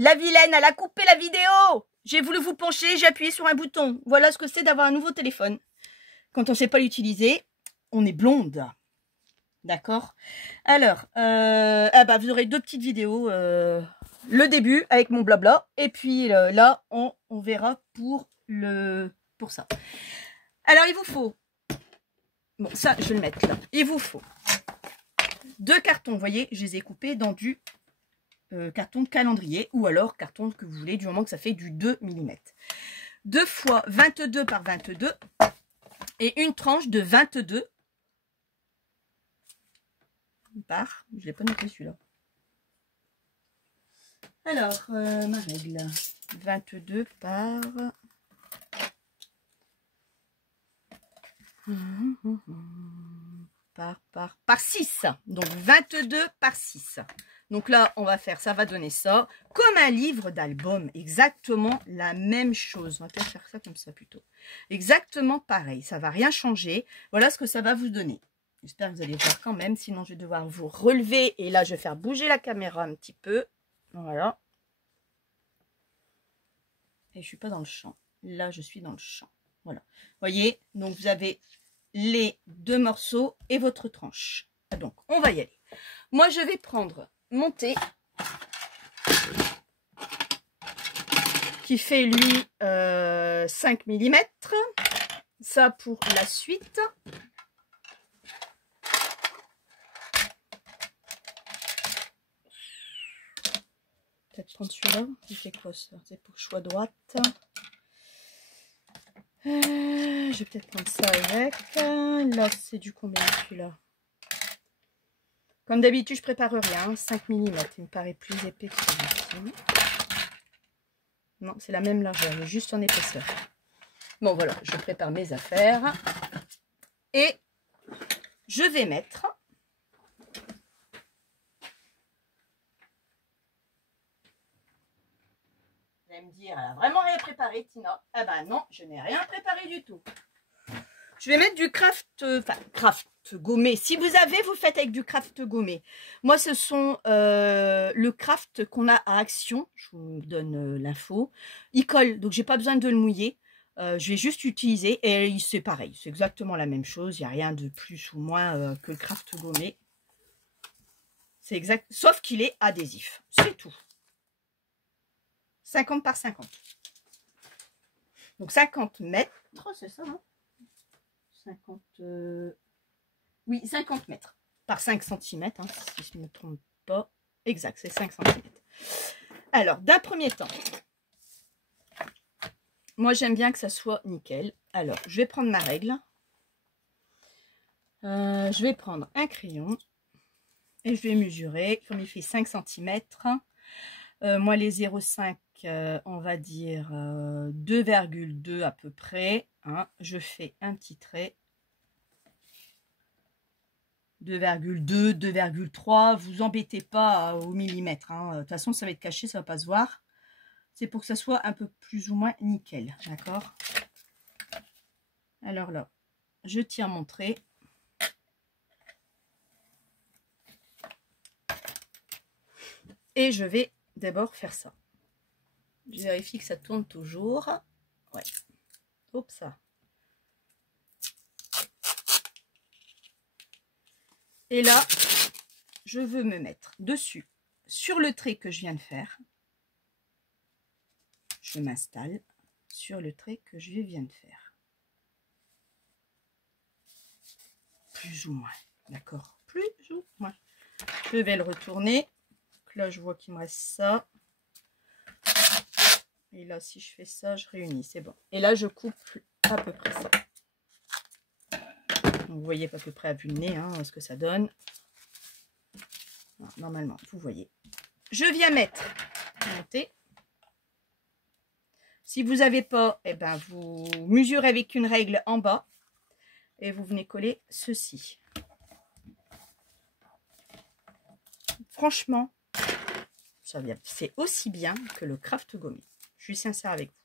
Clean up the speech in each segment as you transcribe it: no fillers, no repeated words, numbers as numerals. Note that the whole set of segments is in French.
La vilaine, elle a coupé la vidéo. J'ai voulu vous pencher, j'ai appuyé sur un bouton. Voilà ce que c'est d'avoir un nouveau téléphone. Quand on ne sait pas l'utiliser, on est blonde. D'accord? Alors, vous aurez 2 petites vidéos. Le début avec mon blabla. Et puis là, on verra pour ça. Alors, il vous faut... Bon, ça, je vais le mettre là. Il vous faut 2 cartons. Vous voyez, je les ai coupés dans du carton de calendrier. Ou alors carton que vous voulez, du moment que ça fait du 2 mm. 2 fois 22 par 22. Et une tranche de 22 par... Je ne l'ai pas noté celui-là. Alors, ma règle. 22 par... Par 6. Donc, 22 par 6. Donc là, on va faire, ça va donner ça. Comme un livre d'album. Exactement la même chose. On va peut-être faire ça comme ça plutôt. Exactement pareil. Ça ne va rien changer. Voilà ce que ça va vous donner. J'espère que vous allez voir quand même. Sinon, je vais devoir vous relever. Et là, je vais faire bouger la caméra un petit peu. Voilà. Et je ne suis pas dans le champ. Là, je suis dans le champ. Voilà. Vous voyez, donc vous avez les 2 morceaux et votre tranche. Donc, on va y aller. Moi, je vais prendre mon thé qui fait, lui, 5 mm. Ça pour la suite. Peut-être prendre celui-là. C'est quoi ça? C'est pour choix droite. Je vais peut-être prendre ça avec. Là, c'est du combien celui-là? Comme d'habitude, je prépare rien. 5 mm, il me paraît plus épais que celui-ci. Non, c'est la même largeur, mais juste en épaisseur. Bon, voilà, je prépare mes affaires. Et je vais mettre... Vous allez me dire, elle a vraiment rien préparé, Tina. Ah ben non, je n'ai rien préparé du tout. Je vais mettre du craft gommé. Si vous avez, vous faites avec du craft gommé. Moi, ce sont le craft qu'on a à Action. Je vous donne l'info. Il colle, donc j'ai pas besoin de le mouiller. Je vais juste utiliser et c'est pareil. C'est exactement la même chose. Il n'y a rien de plus ou moins que le craft gommé. C'est exact, sauf qu'il est adhésif. C'est tout. 50 par 50. Donc 50 mètres, c'est ça, hein? 50, oui, 50 mètres par 5 cm, hein, si je ne me trompe pas. Exact, c'est 5 cm. Alors, d'un premier temps, moi j'aime bien que ça soit nickel. Alors, je vais prendre ma règle. Je vais prendre un crayon et je vais mesurer. Comme il fait 5 cm, moi les 0,5, on va dire 2,2 à peu près. Hein, je fais un petit trait. 2,2, 2,3, vous embêtez pas au millimètre. Hein. De toute façon, ça va être caché, ça va pas se voir. C'est pour que ça soit un peu plus ou moins nickel. D'accord? Alors là, je tire mon trait. Et je vais d'abord faire ça. Je vérifie que ça tourne toujours. Ouais. Hop, ça. Et là, je veux me mettre dessus, sur le trait que je viens de faire. Je m'installe sur le trait que je viens de faire. Plus ou moins, d'accord? Plus ou moins. Je vais le retourner. Donc là, je vois qu'il me reste ça. Et là, si je fais ça, je réunis, c'est bon. Et là, je coupe à peu près ça. Donc, vous voyez à peu près à vue de nez hein, ce que ça donne. Normalement, vous voyez. Je viens mettre mon thé. Si vous n'avez pas, eh ben, vous mesurez avec une règle en bas. Et vous venez coller ceci. Franchement, c'est aussi bien que le craft gommé. Je suis sincère avec vous.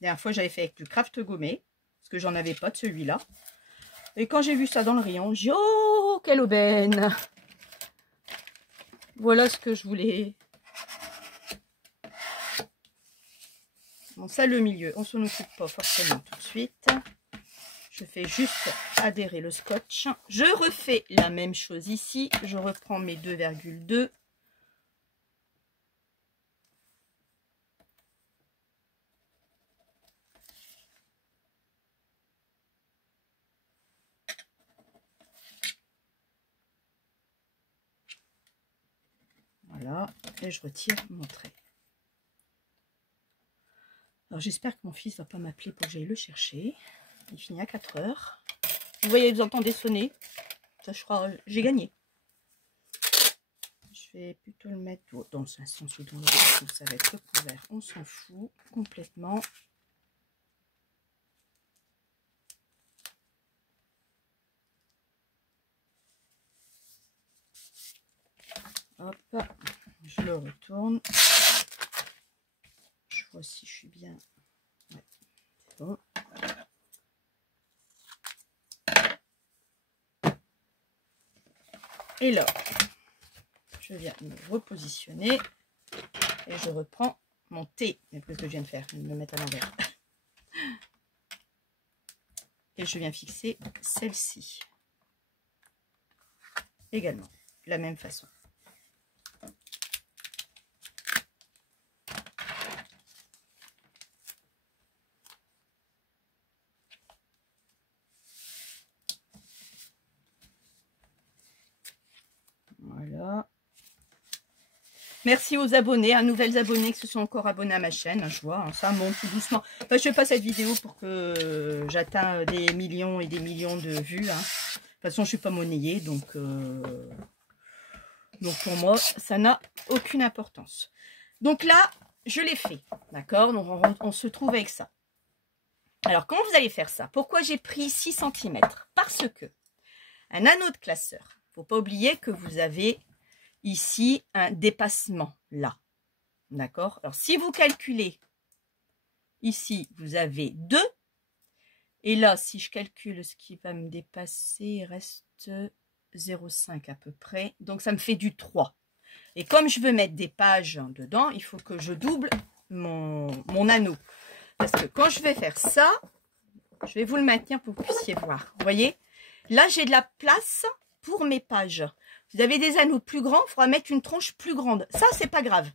La dernière fois, j'avais fait avec du craft gommé, parce que j'en avais pas de celui-là. Et quand j'ai vu ça dans le rayon, j'ai dit, oh, quelle aubaine! Voilà ce que je voulais. Bon, ça, le milieu, on s'en occupe pas forcément tout de suite. Je fais juste adhérer le scotch. Je refais la même chose ici. Je reprends mes 2,2. Voilà, et je retire mon trait. Alors j'espère que mon fils va pas m'appeler pour que j'aille le chercher. Il finit à 4 heures. Vous voyez, vous entendez sonner. Ça, je crois, j'ai gagné. Je vais plutôt le mettre dans un sens ou dans l'autre. Ça va être recouvert. On s'en fout complètement. Hop, je le retourne. Je vois si je suis bien. Ouais, c'est bon. Et là, je viens me repositionner et je reprends mon thé. Mais ce que je viens de faire, je vais me le mettre à l'envers. Et je viens fixer celle-ci également, de la même façon. Voilà. Merci aux abonnés, à nouvelles abonnés qui se sont encore abonnés à ma chaîne. Je vois, hein, ça monte tout doucement. Enfin, je fais pas cette vidéo pour que j'atteins des millions et des millions de vues. Hein. De toute façon, je suis pas monnayée, donc pour moi, ça n'a aucune importance. Donc là, je l'ai fait, d'accord? Donc on se trouve avec ça. Alors, comment vous allez faire ça? Pourquoi j'ai pris 6 cm? Parce que un anneau de classeur, il ne faut pas oublier que vous avez ici un dépassement là. D'accord? Alors, si vous calculez, ici, vous avez 2. Et là, si je calcule ce qui va me dépasser, il reste 0,5 à peu près. Donc, ça me fait du 3. Et comme je veux mettre des pages dedans, il faut que je double mon anneau. Parce que quand je vais faire ça, je vais vous le maintenir pour que vous puissiez voir. Vous voyez? Là, j'ai de la place pour mes pages. Vous avez des anneaux plus grands, il faudra mettre une tranche plus grande. Ça, c'est pas grave.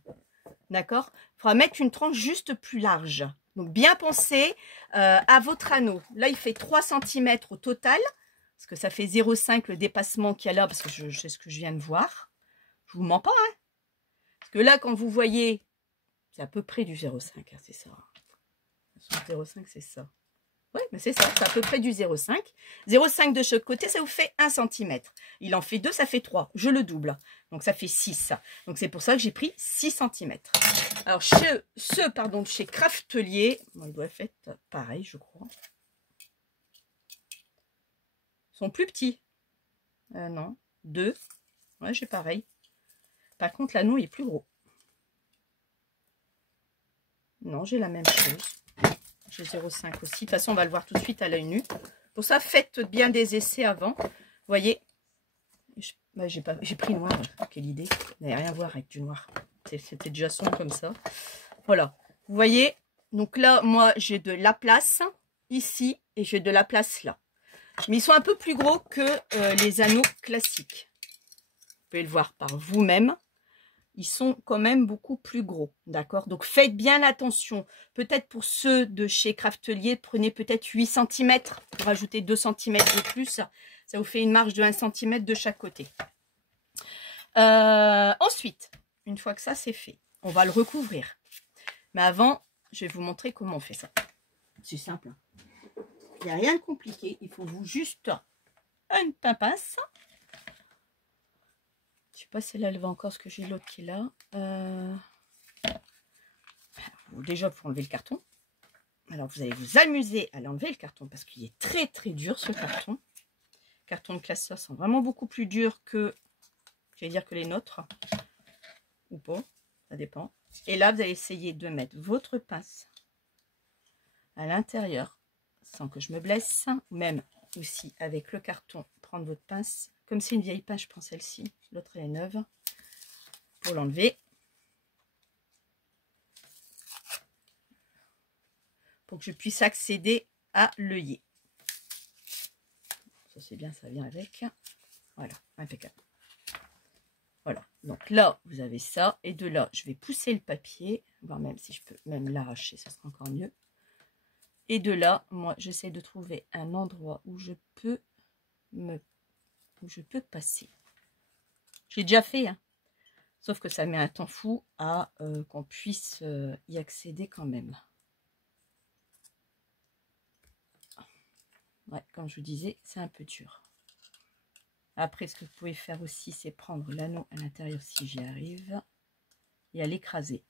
D'accord? Il faudra mettre une tranche juste plus large. Donc, bien penser à votre anneau. Là, il fait 3 cm au total. Parce que ça fait 0,5 le dépassement qu'il y a là. Parce que je sais ce que je viens de voir. Je vous mens pas. Hein? Parce que là, quand vous voyez, c'est à peu près du 0,5. Hein, c'est ça. 0,5, c'est ça. Oui, mais c'est ça, c'est à peu près du 0,5. 0,5 de chaque côté, ça vous fait 1 cm. Il en fait 2, ça fait 3. Je le double. Donc, ça fait 6. Donc, c'est pour ça que j'ai pris 6 cm. Alors, chez Craftelier, bon, il doit être pareil, je crois. Ils sont plus petits. Non, 2. Ouais, j'ai pareil. Par contre, l'anneau est plus gros. Non, j'ai la même chose. J'ai 0,5 aussi. De toute façon, on va le voir tout de suite à l'œil nu. Pour ça, faites bien des essais avant. Vous voyez, j'ai pris noir. Quelle idée. Ça n'avait rien à voir avec du noir. C'était déjà sombre comme ça. Voilà. Vous voyez, donc là, moi, j'ai de la place ici et j'ai de la place là. Mais ils sont un peu plus gros que les anneaux classiques. Vous pouvez le voir par vous-même. Ils sont quand même beaucoup plus gros, d'accord? Donc, faites bien attention. Peut-être pour ceux de chez Craftelier, prenez peut-être 8 cm pour ajouter 2 cm de plus. Ça vous fait une marge de 1 cm de chaque côté. Ensuite, une fois que ça, c'est fait, on va le recouvrir. Mais avant, je vais vous montrer comment on fait ça. C'est simple. Il n'y a rien de compliqué. Il faut vous juste une pince. Je sais pas si elle lève encore, ce que j'ai l'autre qui est là. Déjà, il faut enlever le carton. Alors, vous allez vous amuser à l'enlever, le carton, parce qu'il est très, très dur, ce carton. Les cartons de classeur sont vraiment beaucoup plus durs que, j'allais dire, que les nôtres. Ou pas, ça dépend. Et là, vous allez essayer de mettre votre pince à l'intérieur, sans que je me blesse, même aussi avec le carton, prendre votre pince. Comme c'est une vieille pince, je prends celle-ci. L'autre elle est neuve. Pour l'enlever. Pour que je puisse accéder à l'œillet. Ça c'est bien, ça vient avec. Voilà, impeccable. Voilà, donc là, vous avez ça. Et de là, je vais pousser le papier. Voire même si je peux même l'arracher, ça sera encore mieux. Et de là, moi, j'essaie de trouver un endroit où je peux passer. J'ai déjà fait, hein. Sauf que ça met un temps fou à qu'on puisse y accéder quand même. Ouais, comme je vous disais, c'est un peu dur. Après, ce que vous pouvez faire aussi, c'est prendre l'anneau à l'intérieur si j'y arrive et à l'écraser.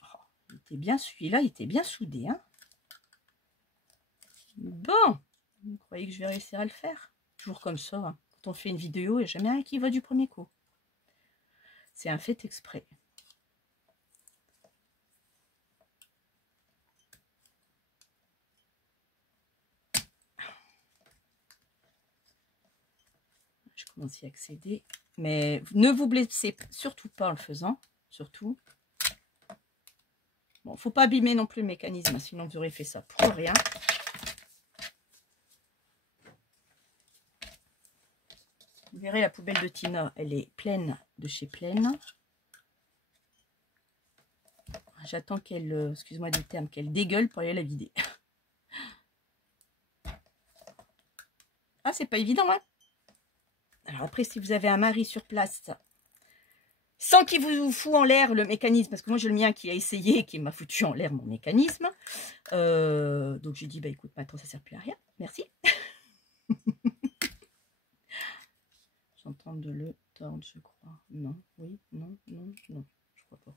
Oh, il était bien, celui-là, il était bien soudé, hein. Bon, vous croyez que je vais réussir à le faire? Toujours comme ça, hein. Quand on fait une vidéo, il n'y a jamais rien qui va du premier coup. C'est un fait exprès. Je commence à y accéder. Mais ne vous blessez surtout pas en le faisant. Surtout. Bon, faut pas abîmer non plus le mécanisme, sinon vous aurez fait ça pour rien. Vous verrez, la poubelle de Tina, elle est pleine de chez Pleine. J'attends qu'elle, excuse-moi du terme, qu'elle dégueule pour aller la vider. Ah, c'est pas évident, hein. Alors après, si vous avez un mari sur place, sans qu'il vous fout en l'air le mécanisme, parce que moi j'ai le mien qui a essayé et qui m'a foutu en l'air mon mécanisme. Donc j'ai dit, bah écoute, maintenant ça sert plus à rien, merci. J'entends de le tordre, je crois. Non, oui, non, non, non, je crois pas.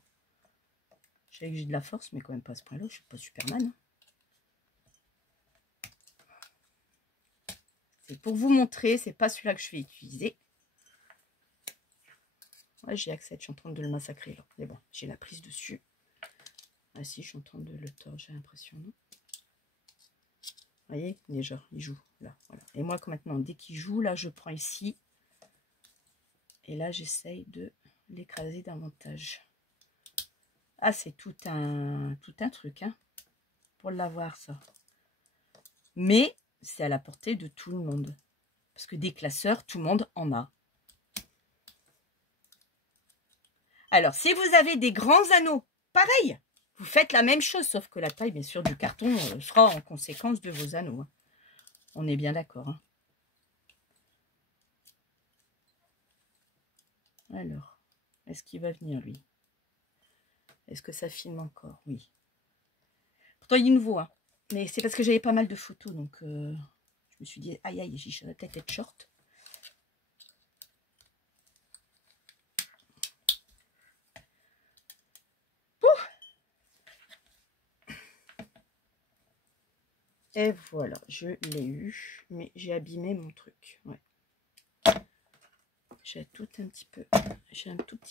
Je sais que j'ai de la force, mais quand même pas à ce point-là, je suis pas Superman. C'est pour vous montrer, c'est pas celui-là que je vais utiliser. Ouais, j'y accède, je suis en train de le massacrer là. Mais bon, j'ai la prise dessus. Ah si, je suis en train de le tordre, j'ai l'impression. Vous voyez, déjà, il joue là. Voilà. Et moi, maintenant, dès qu'il joue, là, je prends ici. Et là, j'essaye de l'écraser davantage. Ah, c'est tout un truc, hein, pour l'avoir, ça. Mais c'est à la portée de tout le monde. Parce que des classeurs, tout le monde en a. Alors, si vous avez des grands anneaux, pareil, vous faites la même chose, sauf que la taille, bien sûr, du carton sera en conséquence de vos anneaux. Hein. On est bien d'accord. Hein. Alors, est-ce qu'il va venir, lui? Est-ce que ça filme encore? Oui. Pourtant, il est nouveau, hein. Mais c'est parce que j'avais pas mal de photos, donc je me suis dit, aïe, aïe, ça va peut-être être short. Et voilà, je l'ai eu, mais j'ai abîmé mon truc. Ouais. J'ai un tout petit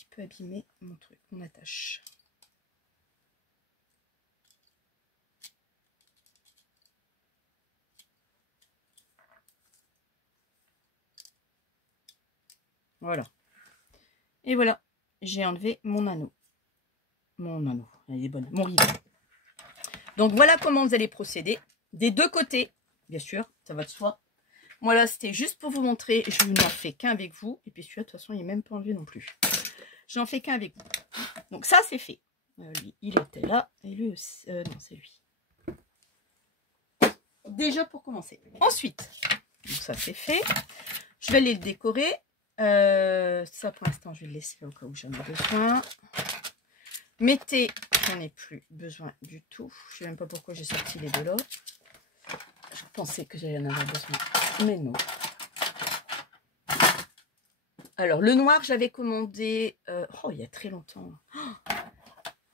peu abîmé mon truc, mon attache. Voilà. Et voilà, j'ai enlevé mon anneau. Mon anneau, elle est bonne, mon rivet. Donc voilà comment vous allez procéder. Des deux côtés, bien sûr, ça va de soi. Moi là, c'était juste pour vous montrer. Je n'en fais qu'un avec vous. Et puis celui-là, de toute façon, il n'est même pas enlevé non plus. Je n'en fais qu'un avec vous. Donc ça, c'est fait. Lui, il était là. Et lui aussi. Non, c'est lui. Déjà pour commencer. Ensuite, donc ça c'est fait. Je vais aller le décorer. Ça pour l'instant, je vais le laisser au cas où j'en ai besoin. Mettez, j'en ai plus besoin du tout. Je ne sais même pas pourquoi j'ai sorti les deux là. Je pensais que j'allais en avoir besoin, mais non. Alors, le noir, j'avais commandé il y a très longtemps.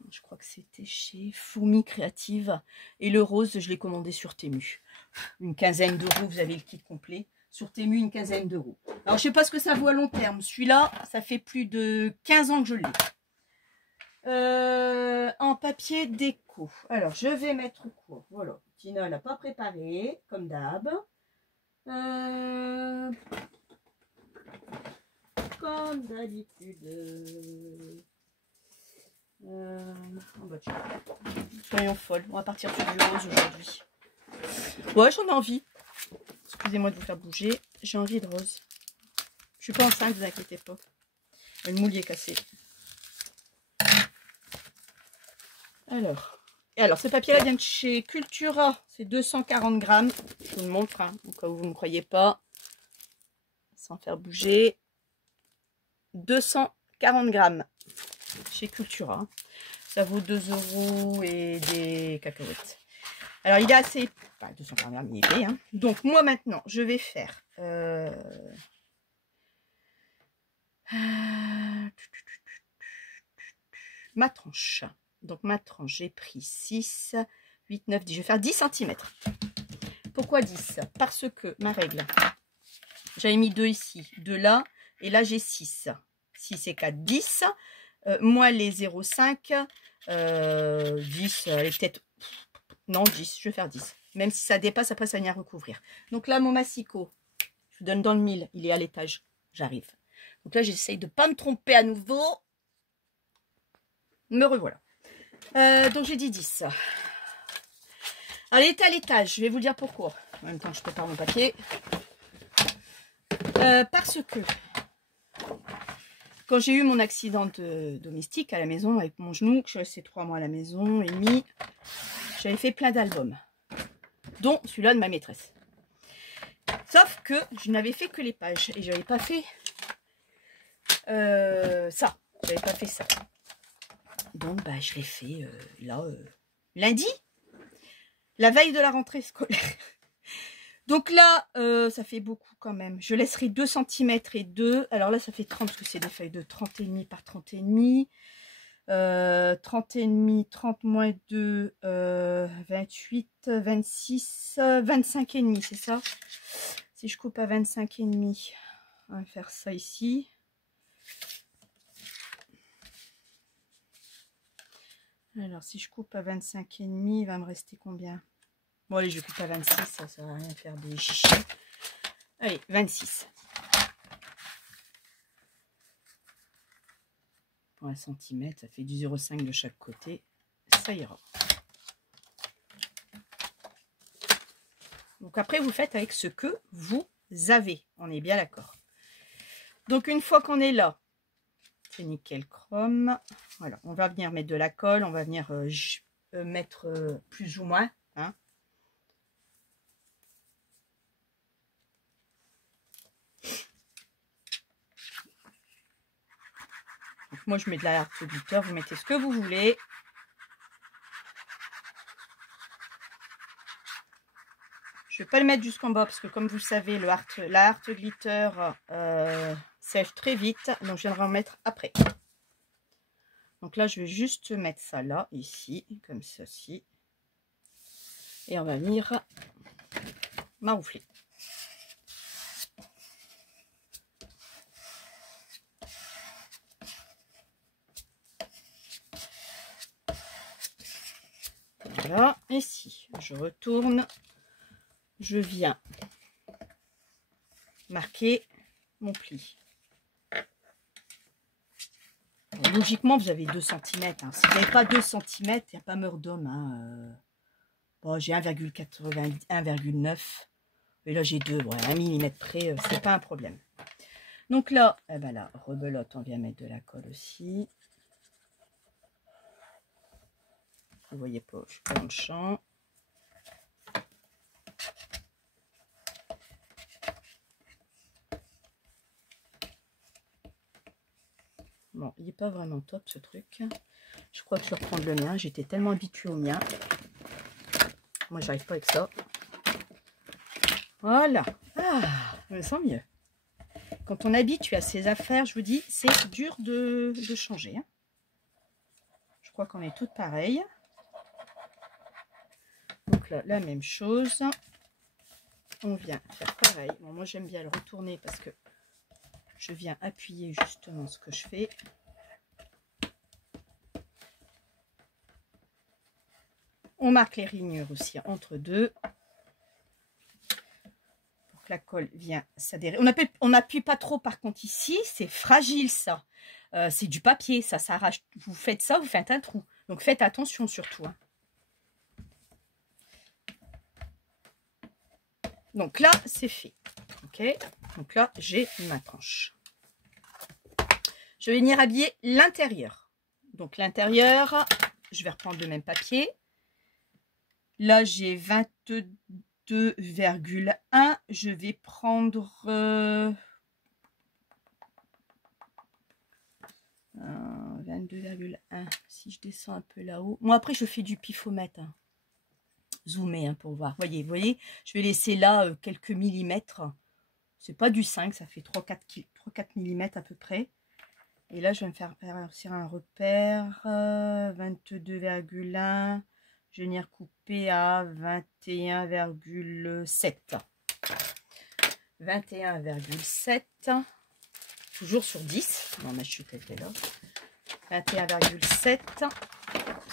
Je crois que c'était chez Fourmi Créative. Et le rose, je l'ai commandé sur Temu. Une quinzaine d'euros, vous avez le kit complet. Sur Temu, une quinzaine d'euros. Alors, je ne sais pas ce que ça vaut à long terme. Celui-là, ça fait plus de 15 ans que je l'ai. En papier déco. Alors, je vais mettre quoi? Voilà, Tina n'a pas préparé, comme d'hab. Comme d'habitude. Soyons folles, on va partir sur du rose aujourd'hui. Ouais, j'en ai envie. Excusez-moi de vous faire bouger, j'ai envie de rose. Je suis pas enceinte, vous inquiétez pas. Le moule est cassé. Alors ce papier-là vient de chez Cultura, c'est 240 grammes. Je vous le montre, hein, au cas où vous ne me croyez pas. Sans faire bouger. 240 grammes chez Cultura. Ça vaut 2 € et des cacahuètes. Alors il est assez... Enfin, 240 grammes, il est épais. Hein. Donc moi maintenant, je vais faire... ma tranche. Donc ma tranche, j'ai pris 6, 8, 9, 10. Je vais faire 10 cm. Pourquoi 10? Parce que ma règle, j'avais mis 2 ici, 2 là, et là j'ai 6. 6 et 4, 10. Moi les 0,5, 10, peut-être... Non, 10, je vais faire 10. Même si ça dépasse, après ça vient recouvrir. Donc là, mon massicot, je vous donne dans le mille, il est à l'étage. J'arrive. Donc là, j'essaye de ne pas me tromper à nouveau. Me revoilà. Donc j'ai dit 10. Elle est à l'étage, je vais vous dire pourquoi. En même temps que je prépare mon papier. Parce que quand j'ai eu mon accident domestique à la maison avec mon genou, que je suis restée 3 mois à la maison et demi, j'avais fait plein d'albums, dont celui-là de ma maîtresse. Sauf que je n'avais fait que les pages et j'avais pas fait ça. J'avais pas fait ça. Donc bah, je l'ai fait là lundi, la veille de la rentrée scolaire. Donc là, ça fait beaucoup quand même. Je laisserai 2 cm et 2. Alors là, ça fait 30 parce que c'est des feuilles de 30,5 par 30,5. 30,5, 30 moins 2, 28, 26, 25,5, c'est ça? Si je coupe à 25,5, on va faire ça ici. Alors, si je coupe à 25,5, il va me rester combien? Bon, allez, je coupe à 26, ça ne va rien faire des chichis. Allez, 26. Pour 1 cm, ça fait du 0,5 de chaque côté. Ça ira. Donc après, vous faites avec ce que vous avez. On est bien d'accord. Donc, une fois qu'on est là, c'est nickel chrome. Voilà, on va venir mettre de la colle. On va venir mettre plus ou moins. Hein. Donc moi, je mets de la Art Glitter. Vous mettez ce que vous voulez. Je ne vais pas le mettre jusqu'en bas parce que comme vous le savez, la Art Glitter sèche très vite. Donc, je viendrai en mettre après. Donc là, je vais juste mettre ça là, ici, comme ceci. Et on va venir maroufler. Voilà, ici, je retourne. Je viens marquer mon pli. Alors, logiquement, vous avez 2 cm. Hein. Si vous n'avez pas 2 cm, il n'y a pas meurtre d'homme. Hein. Bon, j'ai 1,80, 1,9. Et là, j'ai 2. Bon, 1 mm près, c'est pas un problème. Donc là, eh ben là, rebelote, on vient mettre de la colle aussi. Vous voyez pas, je suis pas dans le champ. Bon, il n'est pas vraiment top ce truc. Je crois que je vais reprendre le mien. J'étais tellement habituée au mien. Moi, j'arrive pas avec ça. Voilà. Ah, je me sens mieux. Quand on est habitué à ses affaires, je vous dis, c'est dur de changer. Hein. Je crois qu'on est toutes pareilles. Donc là, la même chose. On vient faire pareil. Bon, moi, j'aime bien le retourner parce que je viens appuyer justement ce que je fais. On marque les rainures aussi entre deux. Pour que la colle vienne s'adhérer. On n'appuie pas trop par contre ici. C'est fragile ça. C'est du papier, ça s'arrache. Vous faites ça, vous faites un trou. Donc faites attention surtout. Hein. Donc là, c'est fait. Ok. Donc là, j'ai ma tranche. Je vais venir habiller l'intérieur. Donc l'intérieur, je vais reprendre le même papier. Là, j'ai 22,1. Je vais prendre 22,1. Si je descends un peu là-haut. Moi, après, je fais du pifomètre. Hein. Zoomer hein, pour voir. Vous voyez, je vais laisser là quelques millimètres. C'est pas du 5, ça fait 3-4 millimètres à peu près. Et là, je vais me faire aussi un repère. 22,1. Je vais venir couper à 21,7. 21,7. Toujours sur 10. Non, ma chute était là. 21,7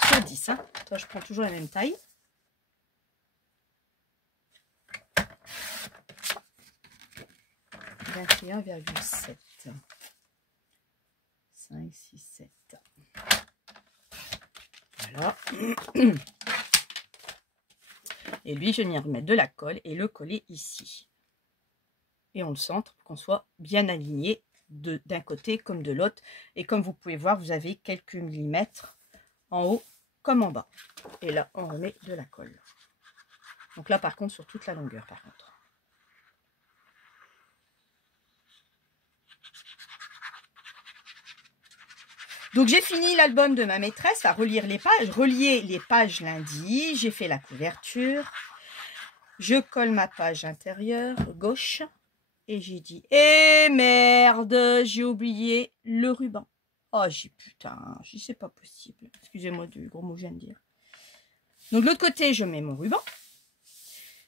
sur 10. Hein. Toi, je prends toujours la même taille. 21,7. 5, 6, 7. Voilà. Et lui, je vais venir remettre de la colle et le coller ici. Et on le centre pour qu'on soit bien aligné d'un côté comme de l'autre. Et comme vous pouvez voir, vous avez quelques millimètres en haut comme en bas. Et là, on remet de la colle. Donc là, par contre, sur toute la longueur, par contre. Donc j'ai fini l'album de ma maîtresse à relire les pages, relier les pages lundi, j'ai fait la couverture, je colle ma page intérieure gauche et j'ai dit eh merde, j'ai oublié le ruban. Oh j'ai putain, c'est pas possible. Excusez-moi du gros mot que je viens de dire. Donc de l'autre côté, je mets mon ruban.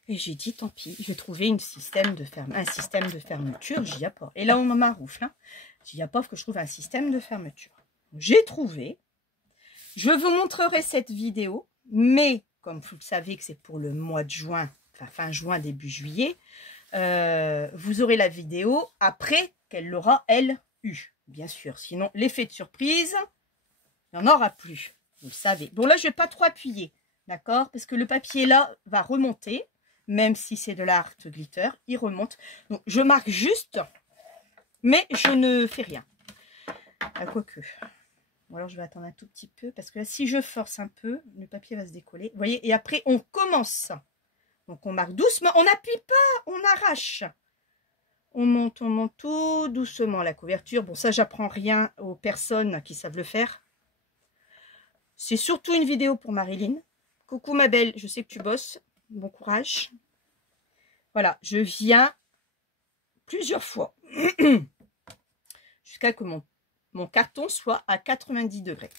Et j'ai dit tant pis, je vais trouver un système de fermeture, j'y apporte. Et là on m'a roufle, hein. J'y apporte que je trouve un système de fermeture. J'ai trouvé. Je vous montrerai cette vidéo, mais comme vous le savez que c'est pour le mois de juin, enfin fin juin, début juillet, vous aurez la vidéo après qu'elle l'aura, elle, eue, bien sûr. Sinon, l'effet de surprise, il n'y en aura plus, vous le savez. Bon, là, je ne vais pas trop appuyer, d'accord? Parce que le papier, là, va remonter, même si c'est de l'art glitter, il remonte. Donc, je marque juste, mais je ne fais rien. Quoique... Ou alors je vais attendre un tout petit peu parce que là, si je force un peu, le papier va se décoller. Vous voyez, et après on commence. Donc on marque doucement, on n'appuie pas, on arrache. On monte tout doucement la couverture. Bon, ça, j'apprends rien aux personnes qui savent le faire. C'est surtout une vidéo pour Marilyn. Coucou ma belle, je sais que tu bosses. Bon courage. Voilà, je viens plusieurs fois jusqu'à que mon carton soit à 90 degrés.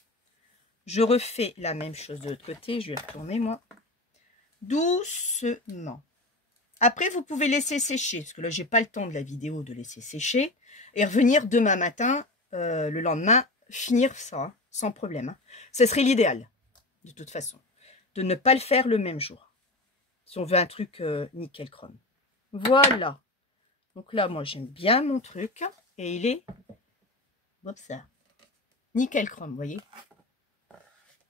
Je refais la même chose de l'autre côté. Je vais retourner, moi. Doucement. Après, vous pouvez laisser sécher. Parce que là, j'ai pas le temps de la vidéo de laisser sécher. Et revenir demain matin, le lendemain, finir ça, hein, sans problème. Hein. Ce serait l'idéal, de toute façon. De ne pas le faire le même jour. Si on veut un truc nickel chrome. Voilà. Donc là, moi, j'aime bien mon truc. Et il est... Hop, ça. Nickel chrome, vous voyez.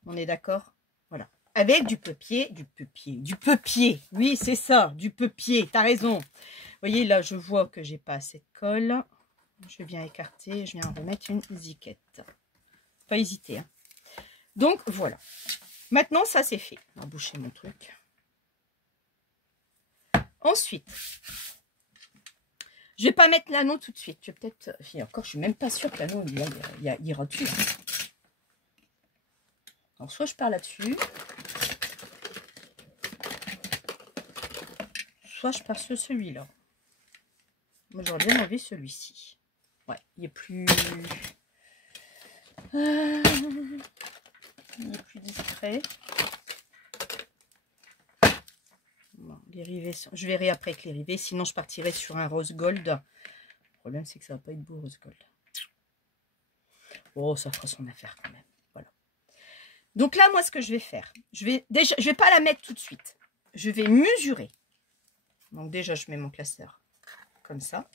On est d'accord? Voilà. Avec du papier. Oui, c'est ça, du papier. T'as raison. Vous voyez, là, je vois que j'ai pas assez de colle. Je viens écarter. Je viens en remettre une ziquette. Pas hésiter. Hein. Donc, voilà. Maintenant, ça, c'est fait. On va boucher mon truc. Ensuite... Je vais pas mettre l'anneau tout de suite. Je vais peut-être... Encore, je suis même pas sûre que l'anneau il ira dessus. Alors, soit je pars là-dessus. Soit je pars sur celui-là. Moi, j'aurais bien enlevé celui-ci. Ouais, il est plus... il est plus discret. Bon, les rivets sont... Je verrai après avec les rivets. Sinon, je partirai sur un rose gold. Le problème, c'est que ça va pas être beau, rose gold. Oh, ça fera son affaire quand même. Voilà. Donc là, moi, ce que je vais faire, je vais pas la mettre tout de suite. Je vais mesurer. Donc déjà, je mets mon classeur comme ça.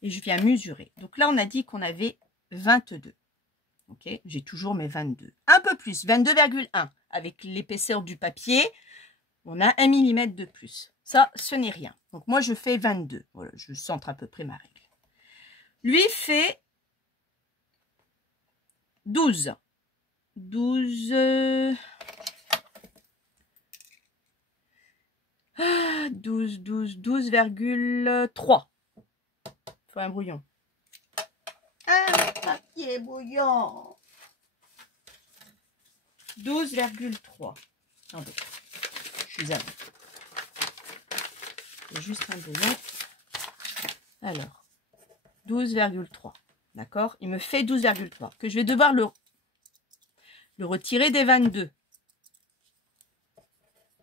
Et je viens mesurer. Donc là, on a dit qu'on avait 22. Ok, j'ai toujours mes 22. Un peu plus, 22,1. Avec l'épaisseur du papier, on a 1 mm de plus. Ça, ce n'est rien. Donc moi, je fais 22. Voilà, je centre à peu près ma règle. Lui fait 12. 12... 12,3. Faut un brouillon. Un papier brouillon. 12,3. Attendez, je suis à vous. C'est juste un brouillon. Alors, 12,3. D'accord? Il me fait 12,3. Que je vais devoir le retirer des 22.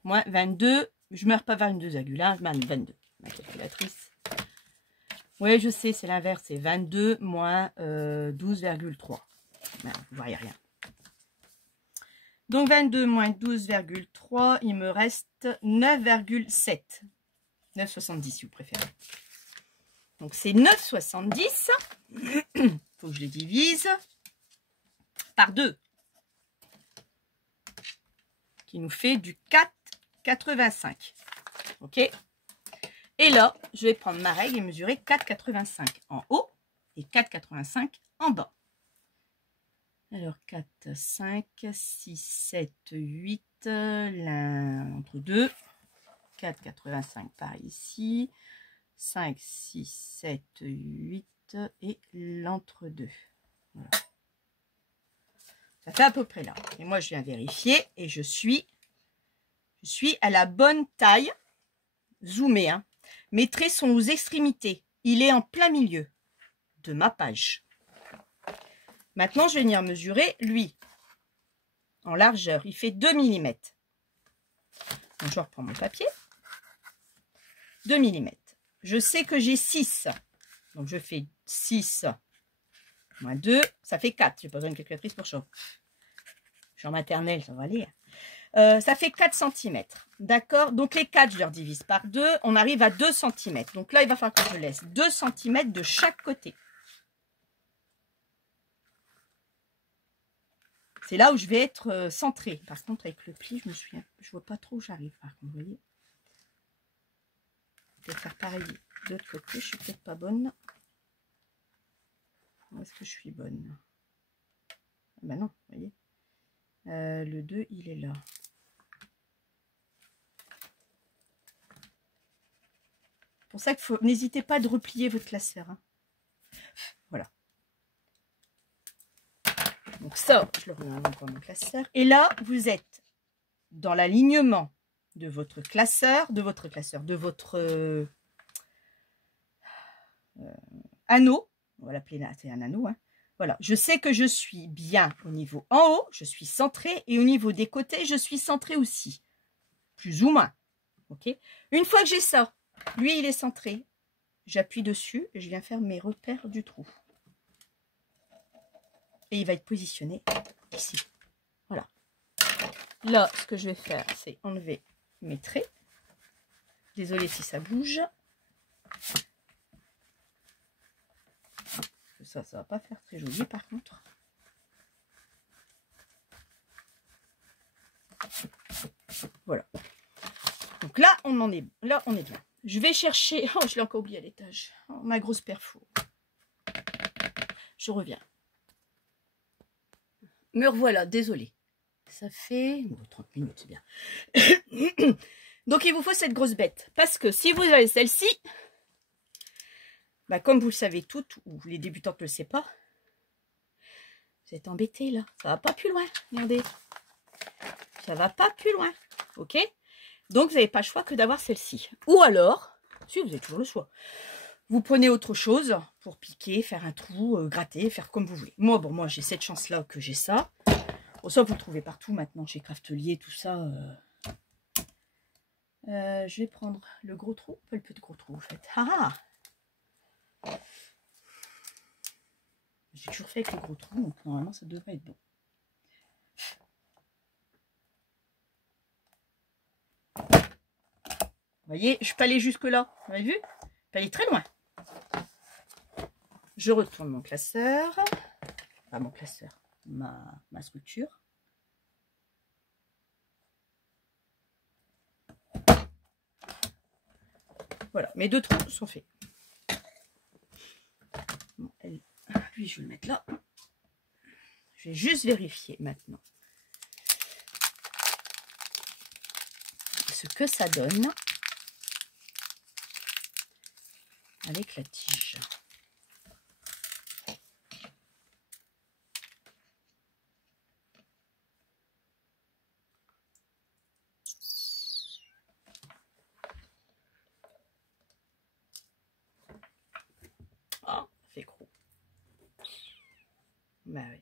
Moi, 22, je ne meurs pas 22,1, je mets 22. Ma calculatrice. Oui, je sais, c'est l'inverse. C'est 22 moins 12,3. Ben, vous ne voyez rien. Donc, 22 moins 12,3, il me reste 9,7. 9,70 si vous préférez. Donc, c'est 9,70. Il faut que je les divise par 2. Qui nous fait du 4,85. Ok? Et là, je vais prendre ma règle et mesurer 4,85 en haut et 4,85 en bas. Alors, 4, 5, 6, 7, 8, l'un entre deux. 4,85 par ici. 5, 6, 7, 8 et l'entre-deux. Voilà. Ça fait à peu près là. Et moi, je viens vérifier et je suis à la bonne taille. Zoomé, hein. Mes traits sont aux extrémités. Il est en plein milieu de ma page. Maintenant, je vais venir mesurer lui. En largeur, il fait 2 mm. Donc, je reprends mon papier. 2 mm. Je sais que j'ai 6. Donc, je fais 6 moins 2. Ça fait 4. Je n'ai pas besoin de calculatrice pour ça. Je suis en maternelle, ça va aller. Ça fait 4 cm. D'accord? Donc, les 4, je leur divise par 2. On arrive à 2 cm. Donc là, il va falloir que je laisse 2 cm de chaque côté. C'est là où je vais être centrée. Par contre, avec le pli, je vois pas trop où j'arrive. Par contre, vous voyez. Je vais faire pareil de l'autre côté. Je suis peut-être pas bonne. Où est-ce que je suis bonne? Ben non, vous voyez. Le 2, il est là. C'est pour ça qu'il faut, n'hésitez pas de replier votre classeur. Hein. Voilà. Donc ça, je le remets dans mon classeur. Et là, vous êtes dans l'alignement de votre classeur, de votre anneau. On va l'appeler là, c'est un anneau. Hein. Voilà, je sais que je suis bien au niveau en haut, je suis centrée, et au niveau des côtés, je suis centrée aussi. Plus ou moins. Ok. Une fois que j'ai ça, lui, il est centré. J'appuie dessus et je viens faire mes repères du trou. Et il va être positionné ici. Voilà. Là, ce que je vais faire, c'est enlever mes traits. Désolée si ça bouge. Ça va pas faire très joli par contre. Voilà. Donc là, on est bien. Je vais chercher... Oh, je l'ai encore oublié à l'étage. Oh, ma grosse perfo. Je reviens. Me revoilà, désolée. Ça fait... Oh, 30 minutes, c'est bien. Donc, il vous faut cette grosse bête. Parce que si vous avez celle-ci, bah, comme vous le savez toutes, ou les débutantes ne le savent pas, vous êtes embêtés là. Ça va pas plus loin. Regardez. Ça va pas plus loin. Ok? Donc, vous n'avez pas le choix que d'avoir celle-ci. Ou alors, si vous avez toujours le choix, vous prenez autre chose pour piquer, faire un trou, gratter, faire comme vous voulez. Moi, bon, moi, j'ai cette chance-là que j'ai ça. Bon, ça, vous le trouvez partout maintenant, chez Craftelier, tout ça. Je vais prendre le gros trou. Pas le petit gros trou, en fait. Ah! J'ai toujours fait avec le gros trou, donc normalement, ça devrait être bon. voyez, je peux aller jusque là. Vous avez vu? Je peux aller très loin. Je retourne mon classeur. Pas mon classeur, ma structure. Voilà, mes 2 trous sont faits. Bon, lui, je vais le mettre là. Je vais juste vérifier maintenant ce que ça donne avec la tige. Ah, ça fait gros. Bah oui.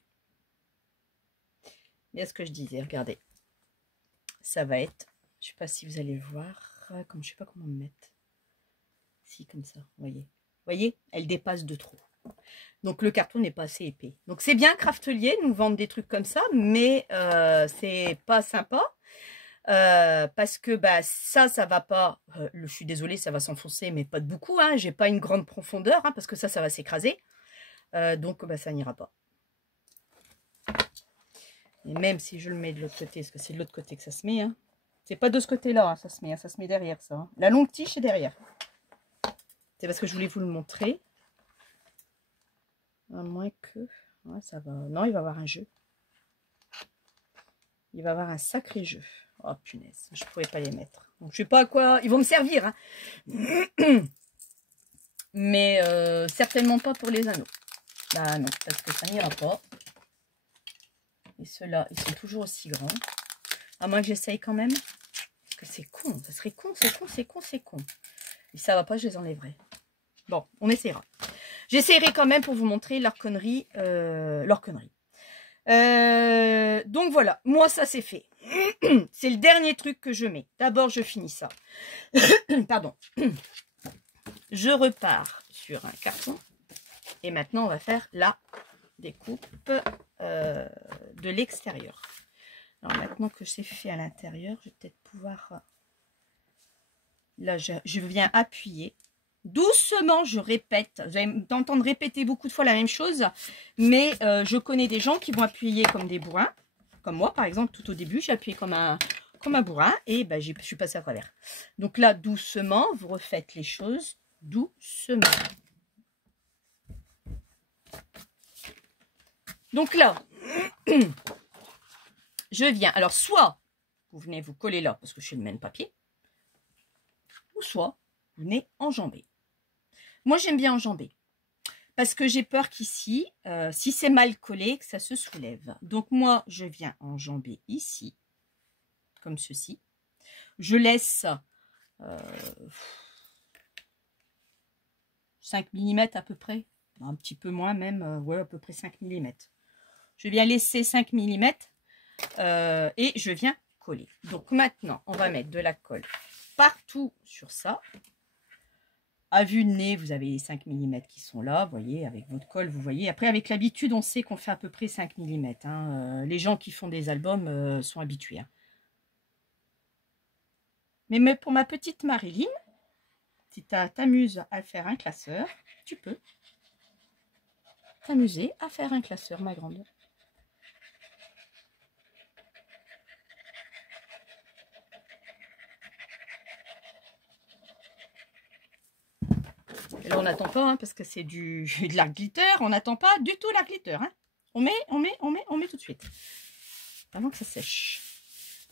Mais ce que je disais, regardez. Ça va être, je sais pas si vous allez le voir, comme je sais pas comment me mettre. Si, comme ça, voyez. Voyez, elle dépasse de trop. Donc le carton n'est pas assez épais. Donc c'est bien Craftelier nous vendre des trucs comme ça, mais c'est pas sympa. Parce que bah ça va pas, je suis désolée, ça va s'enfoncer, mais pas de beaucoup, hein. J'ai pas une grande profondeur, hein, parce que ça va s'écraser. Donc bah, ça n'ira pas. Et même si je le mets de l'autre côté, parce que c'est de l'autre côté que ça se met, hein. C'est pas de ce côté-là, hein, ça se met derrière ça. Hein. La longue tige est derrière. C'est parce que je voulais vous le montrer. À moins que... Ouais, ça va... Non, il va y avoir un jeu. Il va y avoir un sacré jeu. Oh, punaise, je ne pourrais pas les mettre. Donc, je sais pas à quoi... Ils vont me servir, hein. Mais certainement pas pour les anneaux. Bah non, parce que ça n'ira pas. Et ceux-là, ils sont toujours aussi grands. À moins que j'essaye quand même. Parce que c'est con. Ça serait con, c'est con, c'est con, c'est con. Et ça va pas, je les enlèverai. Bon, on essaiera. J'essaierai quand même pour vous montrer leur connerie. Donc voilà, moi ça c'est fait. C'est le dernier truc que je mets. D'abord, je finis ça. Pardon. Je repars sur un carton. Et maintenant, on va faire la découpe de l'extérieur. Alors maintenant que c'est fait à l'intérieur, je vais peut-être pouvoir... Là, je viens appuyer. Doucement, je répète. Vous allez m'entendre répéter beaucoup de fois la même chose. Mais je connais des gens qui vont appuyer comme des bourrins. Comme moi, par exemple, tout au début, j'ai appuyé comme un bourrin. Et ben, je suis passée à travers. Donc là, doucement, vous refaites les choses doucement. Donc là, je viens. Alors, soit vous venez vous coller là, parce que je suis le même papier. Ou soit vous venez enjamber. Moi, j'aime bien enjamber. Parce que j'ai peur qu'ici, si c'est mal collé, que ça se soulève. Donc moi, je viens enjamber ici, comme ceci. Je laisse 5 mm à peu près. Un petit peu moins même, ouais, à peu près 5 mm. Je viens laisser 5 mm et je viens coller. Donc maintenant, on va mettre de la colle partout sur ça. À vue de nez, vous avez les 5 mm qui sont là, vous voyez, avec votre colle, vous voyez. Après, avec l'habitude, on sait qu'on fait à peu près 5 mm. Hein. Les gens qui font des albums sont habitués. Hein. Mais pour ma petite Marilyn, si tu t'amuses à faire un classeur, tu peux t'amuser à faire un classeur, ma grande. Et là, on n'attend pas, hein, parce que c'est de l'art glitter. On n'attend pas du tout l'art glitter. Hein. On met tout de suite. Avant que ça sèche.